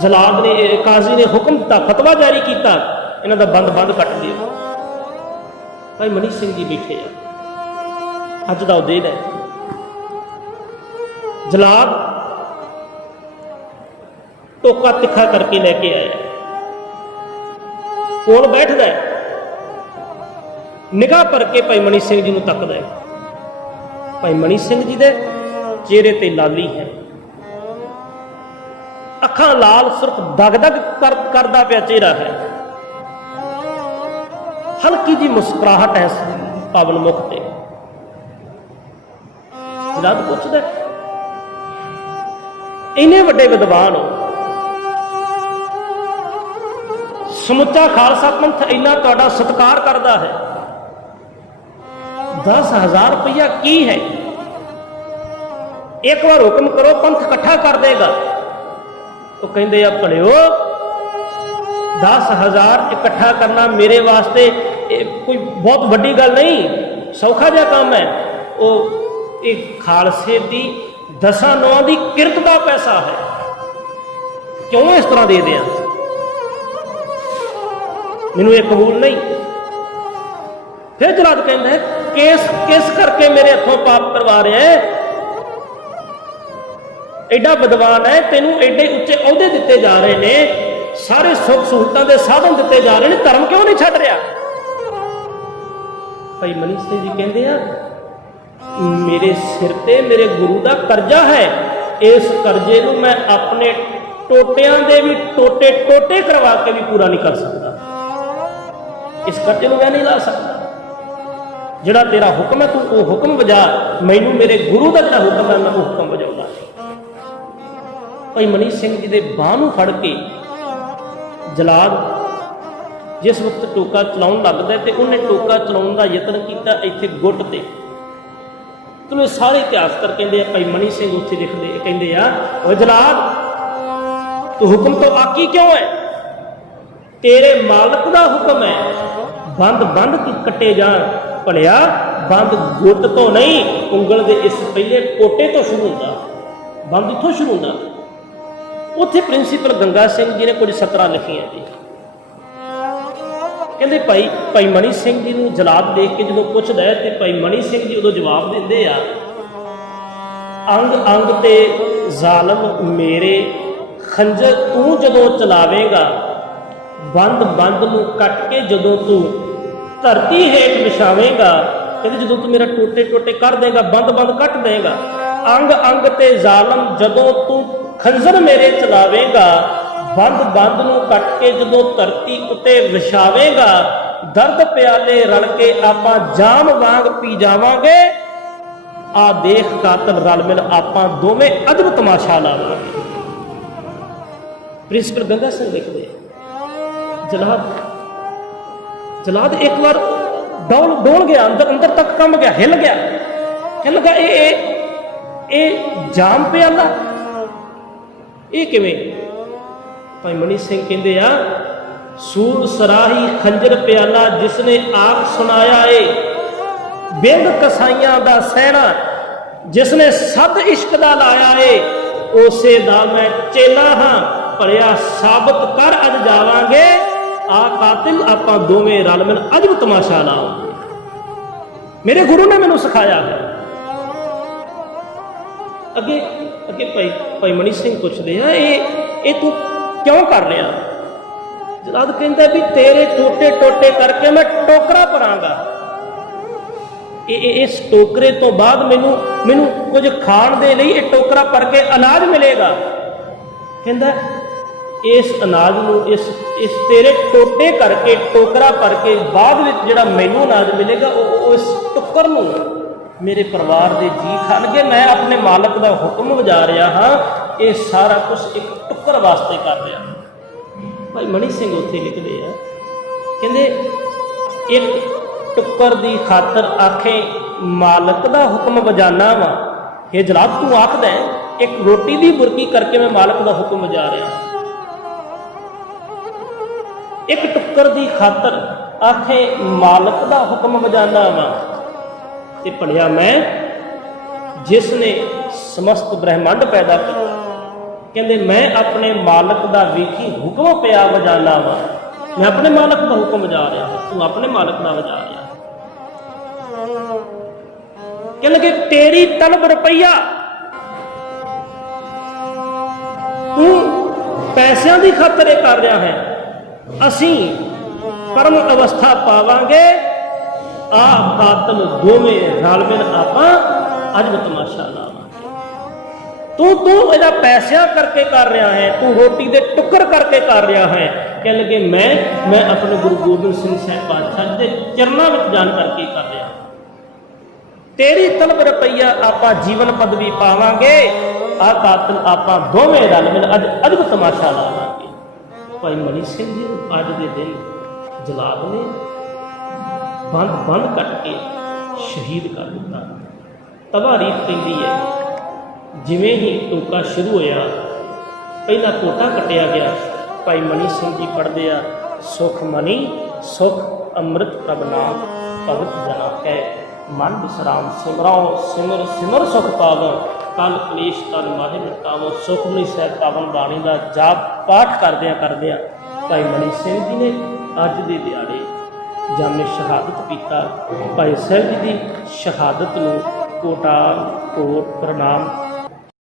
ਜਲਾਦ ਨੇ ਕਾਜ਼ੀ ਨੇ ਹੁਕਮ ਦਿੱਤਾ, ਫਤਵਾ ਜਾਰੀ ਕੀਤਾ, ਇਹਨਾਂ ਦਾ ਬੰਦ ਕੱਟ ਦਿਓ। ਭਾਈ ਮਨੀ ਸਿੰਘ ਜੀ ਬੈਠੇ ਆ। ਅੱਜ ਦਾ ਉਹ ਦਿਨ ਹੈ। ਜਲਾਦ ਟੋਕਾ ਤਿੱਖਾ ਕਰਕੇ ਲੈ ਕੇ ਆਇਆ, ਕੋਲ ਬੈਠਦਾ, ਨਿਗਾਹ ਭਰ ਕੇ ਭਾਈ ਮਨੀ ਸਿੰਘ ਜੀ ਨੂੰ ਤੱਕਦਾ ਹੈ। ਭਾਈ ਮਨੀ ਸਿੰਘ ਜੀ ਦੇ ਚਿਹਰੇ ਤੇ ਲਾਲੀ ਹੈ, ਅੱਖਾਂ ਲਾਲ ਸੁਰਖ ਦਗ-ਦਗ ਕਰਦਾ ਪਿਆ ਚਿਹਰਾ ਹੈ, ਹਲਕੀ ਜੀ ਮੁਸਕਰਾਹਟ ਹੈ ਪਾਵਨ ਮੁਖ ਤੇ। ਜਲਾਦ ਪੁੱਛਦਾ, ਇੰਨੇ ਵੱਡੇ ਵਿਦਵਾਨ ਹੋ, ਸਮੁੱਚਾ ਖਾਲਸਾ ਪੰਥ ਇੰਨਾ ਤੁਹਾਡਾ ਸਤਿਕਾਰ ਕਰਦਾ ਹੈ, 10,000 ਰੁਪਇਆ ਕੀ ਹੈ? ਇੱਕ ਵਾਰ ਹੁਕਮ ਕਰੋ, ਪੰਥ ਇਕੱਠਾ ਕਰ ਦੇਗਾ। ਉਹ ਕਹਿੰਦੇ ਆ, ਭਲਿਓ 10,000 ਇਕੱਠਾ ਕਰਨਾ ਮੇਰੇ ਵਾਸਤੇ ਕੋਈ ਬਹੁਤ ਵੱਡੀ ਗੱਲ ਨਹੀਂ, ਸੌਖਾ ਜਿਹਾ ਕੰਮ ਹੈ। ਉਹ ਇਹ ਖਾਲਸੇ ਦੀ 10 ਦੀ ਕਿਰਤ ਦਾ ਪੈਸਾ ਹੈ, ਕਿਉਂ ਇਸ ਤਰ੍ਹਾਂ ਦੇ ਦਿਆਂ? ਮੈਨੂੰ ਇਹ ਕਬੂਲ ਨਹੀਂ। ਫਿਰ ਜਲਾਦ ਕਹਿੰਦਾ ਹੈ, ਕਿਸ ਕਰਕੇ ਮੇਰੇ ਹੱਥੋਂ ਪਾਪ ਕਰਵਾ ਰਿਹਾ ਹੈ? ਐਡਾ ਵਿਦਵਾਨ ਹੈ, ਤੈਨੂੰ ਐਡੇ ਉੱਚੇ ਅਹੁਦੇ ਦਿੱਤੇ ਜਾ ਰਹੇ ਨੇ, ਸਾਰੇ ਸੁੱਖ ਸਹੂਲਤਾਂ ਦੇ ਸਾਧਨ ਦਿੱਤੇ ਜਾ ਰਹੇ ਨੇ, ਧਰਮ ਕਿਉਂ ਨਹੀਂ ਛੱਡ ਰਿਹਾ? ਭਾਈ ਮਨੀ ਸਿੰਘ ਜੀ ਕਹਿੰਦੇ ਆ, ਮੇਰੇ ਸਿਰ ਤੇ ਮੇਰੇ ਗੁਰੂ ਦਾ ਕਰਜ਼ਾ ਹੈ, ਇਸ ਕਰਜ਼ੇ ਨੂੰ ਮੈਂ ਆਪਣੇ ਟੋਟਿਆਂ ਦੇ ਵੀ ਟੋਟੇ ਕਰਵਾ ਕੇ ਵੀ ਪੂਰਾ ਨਹੀਂ ਕਰ ਸਕਦਾ। ਇਸ ਕਰਜ਼ੇ ਨੂੰ ਮੈਂ ਨਹੀਂ ਲਾ ਸਕਦਾ। ਜਿਹੜਾ ਤੇਰਾ ਹੁਕਮ ਹੈ ਤੂੰ ਉਹ ਹੁਕਮ ਵਜਾ, ਮੈਨੂੰ ਮੇਰੇ ਗੁਰੂ ਦਾ ਜਿਹੜਾ ਹੁਕਮ ਹੈ ਮੈਂ ਉਹ ਹੁਕਮ ਵਜਾਉਂਦਾ। ਭਾਈ ਮਨੀ ਸਿੰਘ ਜੀ ਦੇ ਬਾਹ ਨੂੰ ਫੜ ਕੇ ਜਲਾਦ ਜਿਸ ਵਕਤ ਟੋਕਾ ਚਲਾਉਣ ਲੱਗਦਾ ਤੇ ਉਹਨੇ ਟੋਕਾ ਚਲਾਉਣ ਦਾ ਯਤਨ ਕੀਤਾ ਇੱਥੇ ਗੁੱਟ ਤੇ। ਚਲੋ ਸਾਰੇ ਇਤਿਹਾਸਕਾਰ ਕਹਿੰਦੇ ਆ, ਭਾਈ ਮਨੀ ਸਿੰਘ ਉੱਥੇ ਲਿਖਦੇ ਕਹਿੰਦੇ ਆ, ਉਹ ਜਲਾਦ ਤੂੰ ਹੁਕਮ ਤੋਂ ਆਕੀ ਕਿਉਂ ਹੈ? ਤੇਰੇ ਮਾਲਕ ਦਾ ਹੁਕਮ ਹੈ, ਬੰਦ ਕੱਟੇ ਜਾਣ। ਭਲਿਆ ਬੰਦ ਗੁੱਟ ਤੋਂ ਨਹੀਂ, ਉਂਗਲ ਦੇ ਇਸ ਪਹਿਲੇ ਟੋਟੇ ਤੋਂ ਸ਼ੁਰੂ ਹੁੰਦਾ, ਬੰਦ ਇੱਥੋਂ ਸ਼ੁਰੂ ਹੁੰਦਾ। ਉੱਥੇ ਪ੍ਰਿੰਸੀਪਲ ਗੰਗਾ ਸਿੰਘ ਜੀ ਨੇ ਕੁਝ ਸਤਰਾਂ ਲਿਖੀਆਂ ਜੀ। ਕਹਿੰਦੇ ਭਾਈ ਮਨੀ ਸਿੰਘ ਜੀ ਨੂੰ ਜਲਾਦ ਦੇਖ ਕੇ ਜਦੋਂ ਪੁੱਛਦਾ ਹੈ ਤੇ ਭਾਈ ਮਨੀ ਸਿੰਘ ਜੀ ਉਦੋਂ ਜਵਾਬ ਦਿੰਦੇ ਆ, ਅੰਗ ਅੰਗ ਤੇ ਜ਼ਾਲਮ ਮੇਰੇ ਖੰਜਰ ਤੂੰ ਜਦੋਂ ਚਲਾਵੇਂਗਾ, ਬੰਦ ਨੂੰ ਕੱਟ ਕੇ ਜਦੋਂ ਤੂੰ ਧਰਤੀ ਹੇਠ ਵਿਛਾਵੇਂਗਾ, ਕਹਿੰਦੇ ਜਦੋਂ ਤੂੰ ਮੇਰਾ ਟੋਟੇ ਕਰ ਦੇਗਾ, ਬੰਦ ਕੱਟ ਦੇਗਾ, ਅੰਗ ਤੇ ਜ਼ਾਲਮ ਜਦੋਂ ਤੂੰ ਖੰਜਰ ਮੇਰੇ ਚਲਾਵੇਂਗਾ, ਬੰਦ ਨੂੰ ਕੱਟ ਕੇ ਜਦੋਂ ਧਰਤੀ ਉੱਤੇ ਵਿਛਾਵੇਂਗਾ, ਦਰਦ ਪਿਆਲੇ ਰਲ ਕੇ ਆਪਾਂ ਜਾਮ ਵਾਂਗ ਪੀ ਜਾਵਾਂਗੇ, ਆ ਦੇਖ ਕਾਤਲ ਰਲ ਮਿਲ ਆਪਾਂ ਦੋਵੇਂ ਅਦਬ ਤਮਾਸ਼ਾ ਲਾਵਾਂਗੇ। ਪ੍ਰਿੰਸੀਪਲ ਗੰਗਾ ਸਿੰਘ ਲਿਖਦੇ, ਜਲਾਦ ਇੱਕ ਵਾਰ ਡੋਲ ਗਿਆ, ਅੰਦਰ ਤੱਕ ਕੰਬ ਗਿਆ, ਹਿੱਲ ਗਿਆ, ਕਹਿਣ ਲੱਗਾ ਇਹ ਜਾਮ ਪਿਆਲਾ ਇਹ ਕਿਵੇਂ? ਭਾਈ ਮਨੀ ਸਿੰਘ ਕਹਿੰਦੇ ਆ, ਸੂਰ ਸਰਾਹੀ ਖੰਜਰ ਪਿਆਲਾ ਜਿਸਨੇ ਆਪ ਸੁਣਾਇਆ ਏ, ਬਿੰਦ ਕਸਾਈਆਂ ਦਾ ਸਹਿਣਾ ਜਿਸਨੇ ਸਦ ਇਸ਼ਕ ਦਾ ਲਾਇਆ ਏ, ਉਸੇ ਦਾ ਮੈਂ ਚੇਲਾ ਹਾਂ, ਭਲਿਆ ਸਾਬਤ ਕਰ ਅੱਜ ਜਾਵਾਂਗੇ, ਆ ਕਾਤਿਲ ਆਪਾਂ ਦੋਵੇਂ ਰਲ ਮਿਲ ਅਜਬ ਤਮਾਸ਼ਾ ਲਾਵਾਂਗੇ। ਮੇਰੇ ਗੁਰੂ ਨੇ ਮੈਨੂੰ ਸਿਖਾਇਆ ਹੈ। ਅੱਗੇ ਭਾਈ ਮਨੀ ਸਿੰਘ ਪੁੱਛਦੇ ਆ, ਇਹ ਤੂੰ ਕਿਉਂ ਕਰ ਰਿਹਾ? ਜਲਾਦ ਕਹਿੰਦਾ ਵੀ ਤੇਰੇ ਟੋਟੇ ਕਰਕੇ ਮੈਂ ਟੋਕਰਾ ਭਰਾਂਗਾ, ਇਸ ਟੋਕਰੇ ਤੋਂ ਬਾਅਦ ਮੈਨੂੰ ਕੁਝ ਖਾਣ ਦੇ ਲਈ ਇਹ ਟੋਕਰਾ ਭਰ ਕੇ ਅਨਾਜ ਮਿਲੇਗਾ। ਕਹਿੰਦਾ ਇਸ ਅਨਾਜ ਨੂੰ ਇਸ ਤੇਰੇ ਟੋਟੇ ਕਰਕੇ ਟੋਕਰਾ ਭਰ ਕੇ ਬਾਅਦ ਵਿੱਚ ਜਿਹੜਾ ਮੈਨੂੰ ਅਨਾਜ ਮਿਲੇਗਾ ਉਹ ਇਸ ਟੁੱਕਰ ਨੂੰ ਮੇਰੇ ਪਰਿਵਾਰ ਦੇ ਜੀ ਖਾਣਗੇ। ਮੈਂ ਆਪਣੇ ਮਾਲਕ ਦਾ ਹੁਕਮ ਵਜਾ ਰਿਹਾ ਹਾਂ, ਇਹ ਸਾਰਾ ਕੁਝ ਇੱਕ ਟੁੱਕਰ ਵਾਸਤੇ ਕਰ ਰਿਹਾ। ਭਾਈ ਮਨੀ ਸਿੰਘ ਉੱਥੇ ਲਿਖਦੇ ਆ, ਕਹਿੰਦੇ ਇੱਕ ਟੁੱਕਰ ਦੀ ਖਾਤਰ ਆਖੇ ਮਾਲਕ ਦਾ ਹੁਕਮ ਵਜਾਨਾ ਵਾ। ਇਹ ਜਨਾਬ ਤੂੰ ਆਖਦਾ ਹੈ, ਇੱਕ ਰੋਟੀ ਦੀ ਬੁਰਕੀ ਕਰਕੇ ਮੈਂ ਮਾਲਕ ਦਾ ਹੁਕਮ ਵਜਾ ਰਿਹਾ, ਇੱਕ ਟੁੱਕਰ ਦੀ ਖਾਤਰ ਆਖੇ ਮਾਲਕ ਦਾ ਹੁਕਮ ਵਜਾਨਾ ਵਾ। ਤੇ ਭਲਿਆ ਮੈਂ ਜਿਸ ਨੇ ਸਮਸਤ ਬ੍ਰਹਿਮੰਡ ਪੈਦਾ ਕੀਤਾ, ਕਹਿੰਦੇ ਮੈਂ ਆਪਣੇ ਮਾਲਕ ਦਾ ਵੇਖੀ ਹੁਕਮ ਪਿਆ ਵਜਾਨਾ ਵਾ। ਮੈਂ ਆਪਣੇ ਮਾਲਕ ਦਾ ਹੁਕਮ ਵਜਾ ਰਿਹਾ, ਤੂੰ ਆਪਣੇ ਮਾਲਕ ਦਾ ਵਜਾ ਰਿਹਾ। ਕਹਿੰਦੇ ਕਿ ਤੇਰੀ ਤਲਬ ਰੁਪਈਆ, ਤੂੰ ਪੈਸਿਆਂ ਦੀ ਖਾਤਰ ਇਹ ਕਰ ਰਿਹਾ ਹੈ। ਅਸੀਂ ਪਰਮ ਅਵਸਥਾ ਪਾਵਾਂਗੇ, ਆ ਬਾਤਲ ਦੋਵੇਂ ਰਲ ਮਿਲ ਆਪਾਂ ਅਜਬ ਤਮਾਸ਼ਾ ਲਾਵਾਂਗੇ। ਤੂੰ ਇਹਦਾ ਪੈਸਿਆਂ ਕਰਕੇ ਕਰ ਰਿਹਾ ਹੈ, ਤੂੰ ਰੋਟੀ ਦੇ ਟੁੱਕਰ ਕਰਕੇ ਕਰ ਰਿਹਾ ਹੈ। ਕਹਿ ਲਗੇ ਮੈਂ ਆਪਣੇ ਗੁਰੂ ਗੋਬਿੰਦ ਸਿੰਘ ਸਾਹਿਬ ਪਾਤਸ਼ਾਹ ਦੇ ਚਰਨਾਂ ਵਿੱਚ ਜਾਣ ਕਰਕੇ ਕਰ ਰਿਹਾ। ਤੇਰੀ ਤਲਬ ਰੁਪਈਆ ਆਪਾਂ ਜੀਵਨ ਪਦਵੀ ਪਾਵਾਂਗੇ, ਆ ਕਾਤਲ ਆਪਾਂ ਦੋਵੇਂ ਰਲ ਮਿਲ ਅਜਬ ਤਮਾਸ਼ਾ ਲਾਵਾਂਗੇ। ਭਾਈ ਮਨੀ ਸਿੰਘ ਜੀ ਨੂੰ ਅੱਜ ਦੇ ਦਿਨ ਜਲਾਦ ਨੇ ਬੰਦ ਕੱਟ ਕੇ ਸ਼ਹੀਦ ਕਰ ਦਿੱਤਾ। ਤਵਾ ਰੀਤ ਕਹਿੰਦੀ ਹੈ, ਜਿਵੇਂ ਹੀ ਟੋਕਾ ਸ਼ੁਰੂ ਹੋਇਆ, ਪਹਿਲਾ ਕੋਟਾ ਕੱਟਿਆ ਗਿਆ। ਭਾਈ ਮਨੀ ਸਿੰਘ ਜੀ ਪੜ੍ਹਦੇ ਆ, ਸੁਖ ਮਨੀ ਸੁਖ ਅੰਮ੍ਰਿਤ ਪ੍ਰਭ ਨਾਮ ਭਗਤ ਜਨਾ ਕੈ ਮਨ ਵਿਸਰਾਮ ਸਿਮਰਾਓ ਸਿਮਰ ਸਿਮਰ ਸੁਖ ਪਾਵੋ ਕਲ ਕਲੇਸ਼ ਤਨ ਮਾਹੇ ਮਿਟਾਵੋ। ਸੁਖਮਨੀ ਸਾਹਿਬ ਪਾਵਨ ਬਾਣੀ ਦਾ ਜਾਪ ਪਾਠ ਕਰਦਿਆਂ ਭਾਈ ਮਨੀ ਸਿੰਘ ਜੀ ਨੇ ਅੱਜ ਦੇ ਦਿਹਾੜੇ ਜਾਮੇ ਸ਼ਹਾਦਤ ਪੀਤਾ। ਭਾਈ ਸਾਹਿਬ ਜੀ ਦੀ ਸ਼ਹਾਦਤ ਨੂੰ ਕੋਟਾ ਕੋਟ ਪ੍ਰਣਾਮ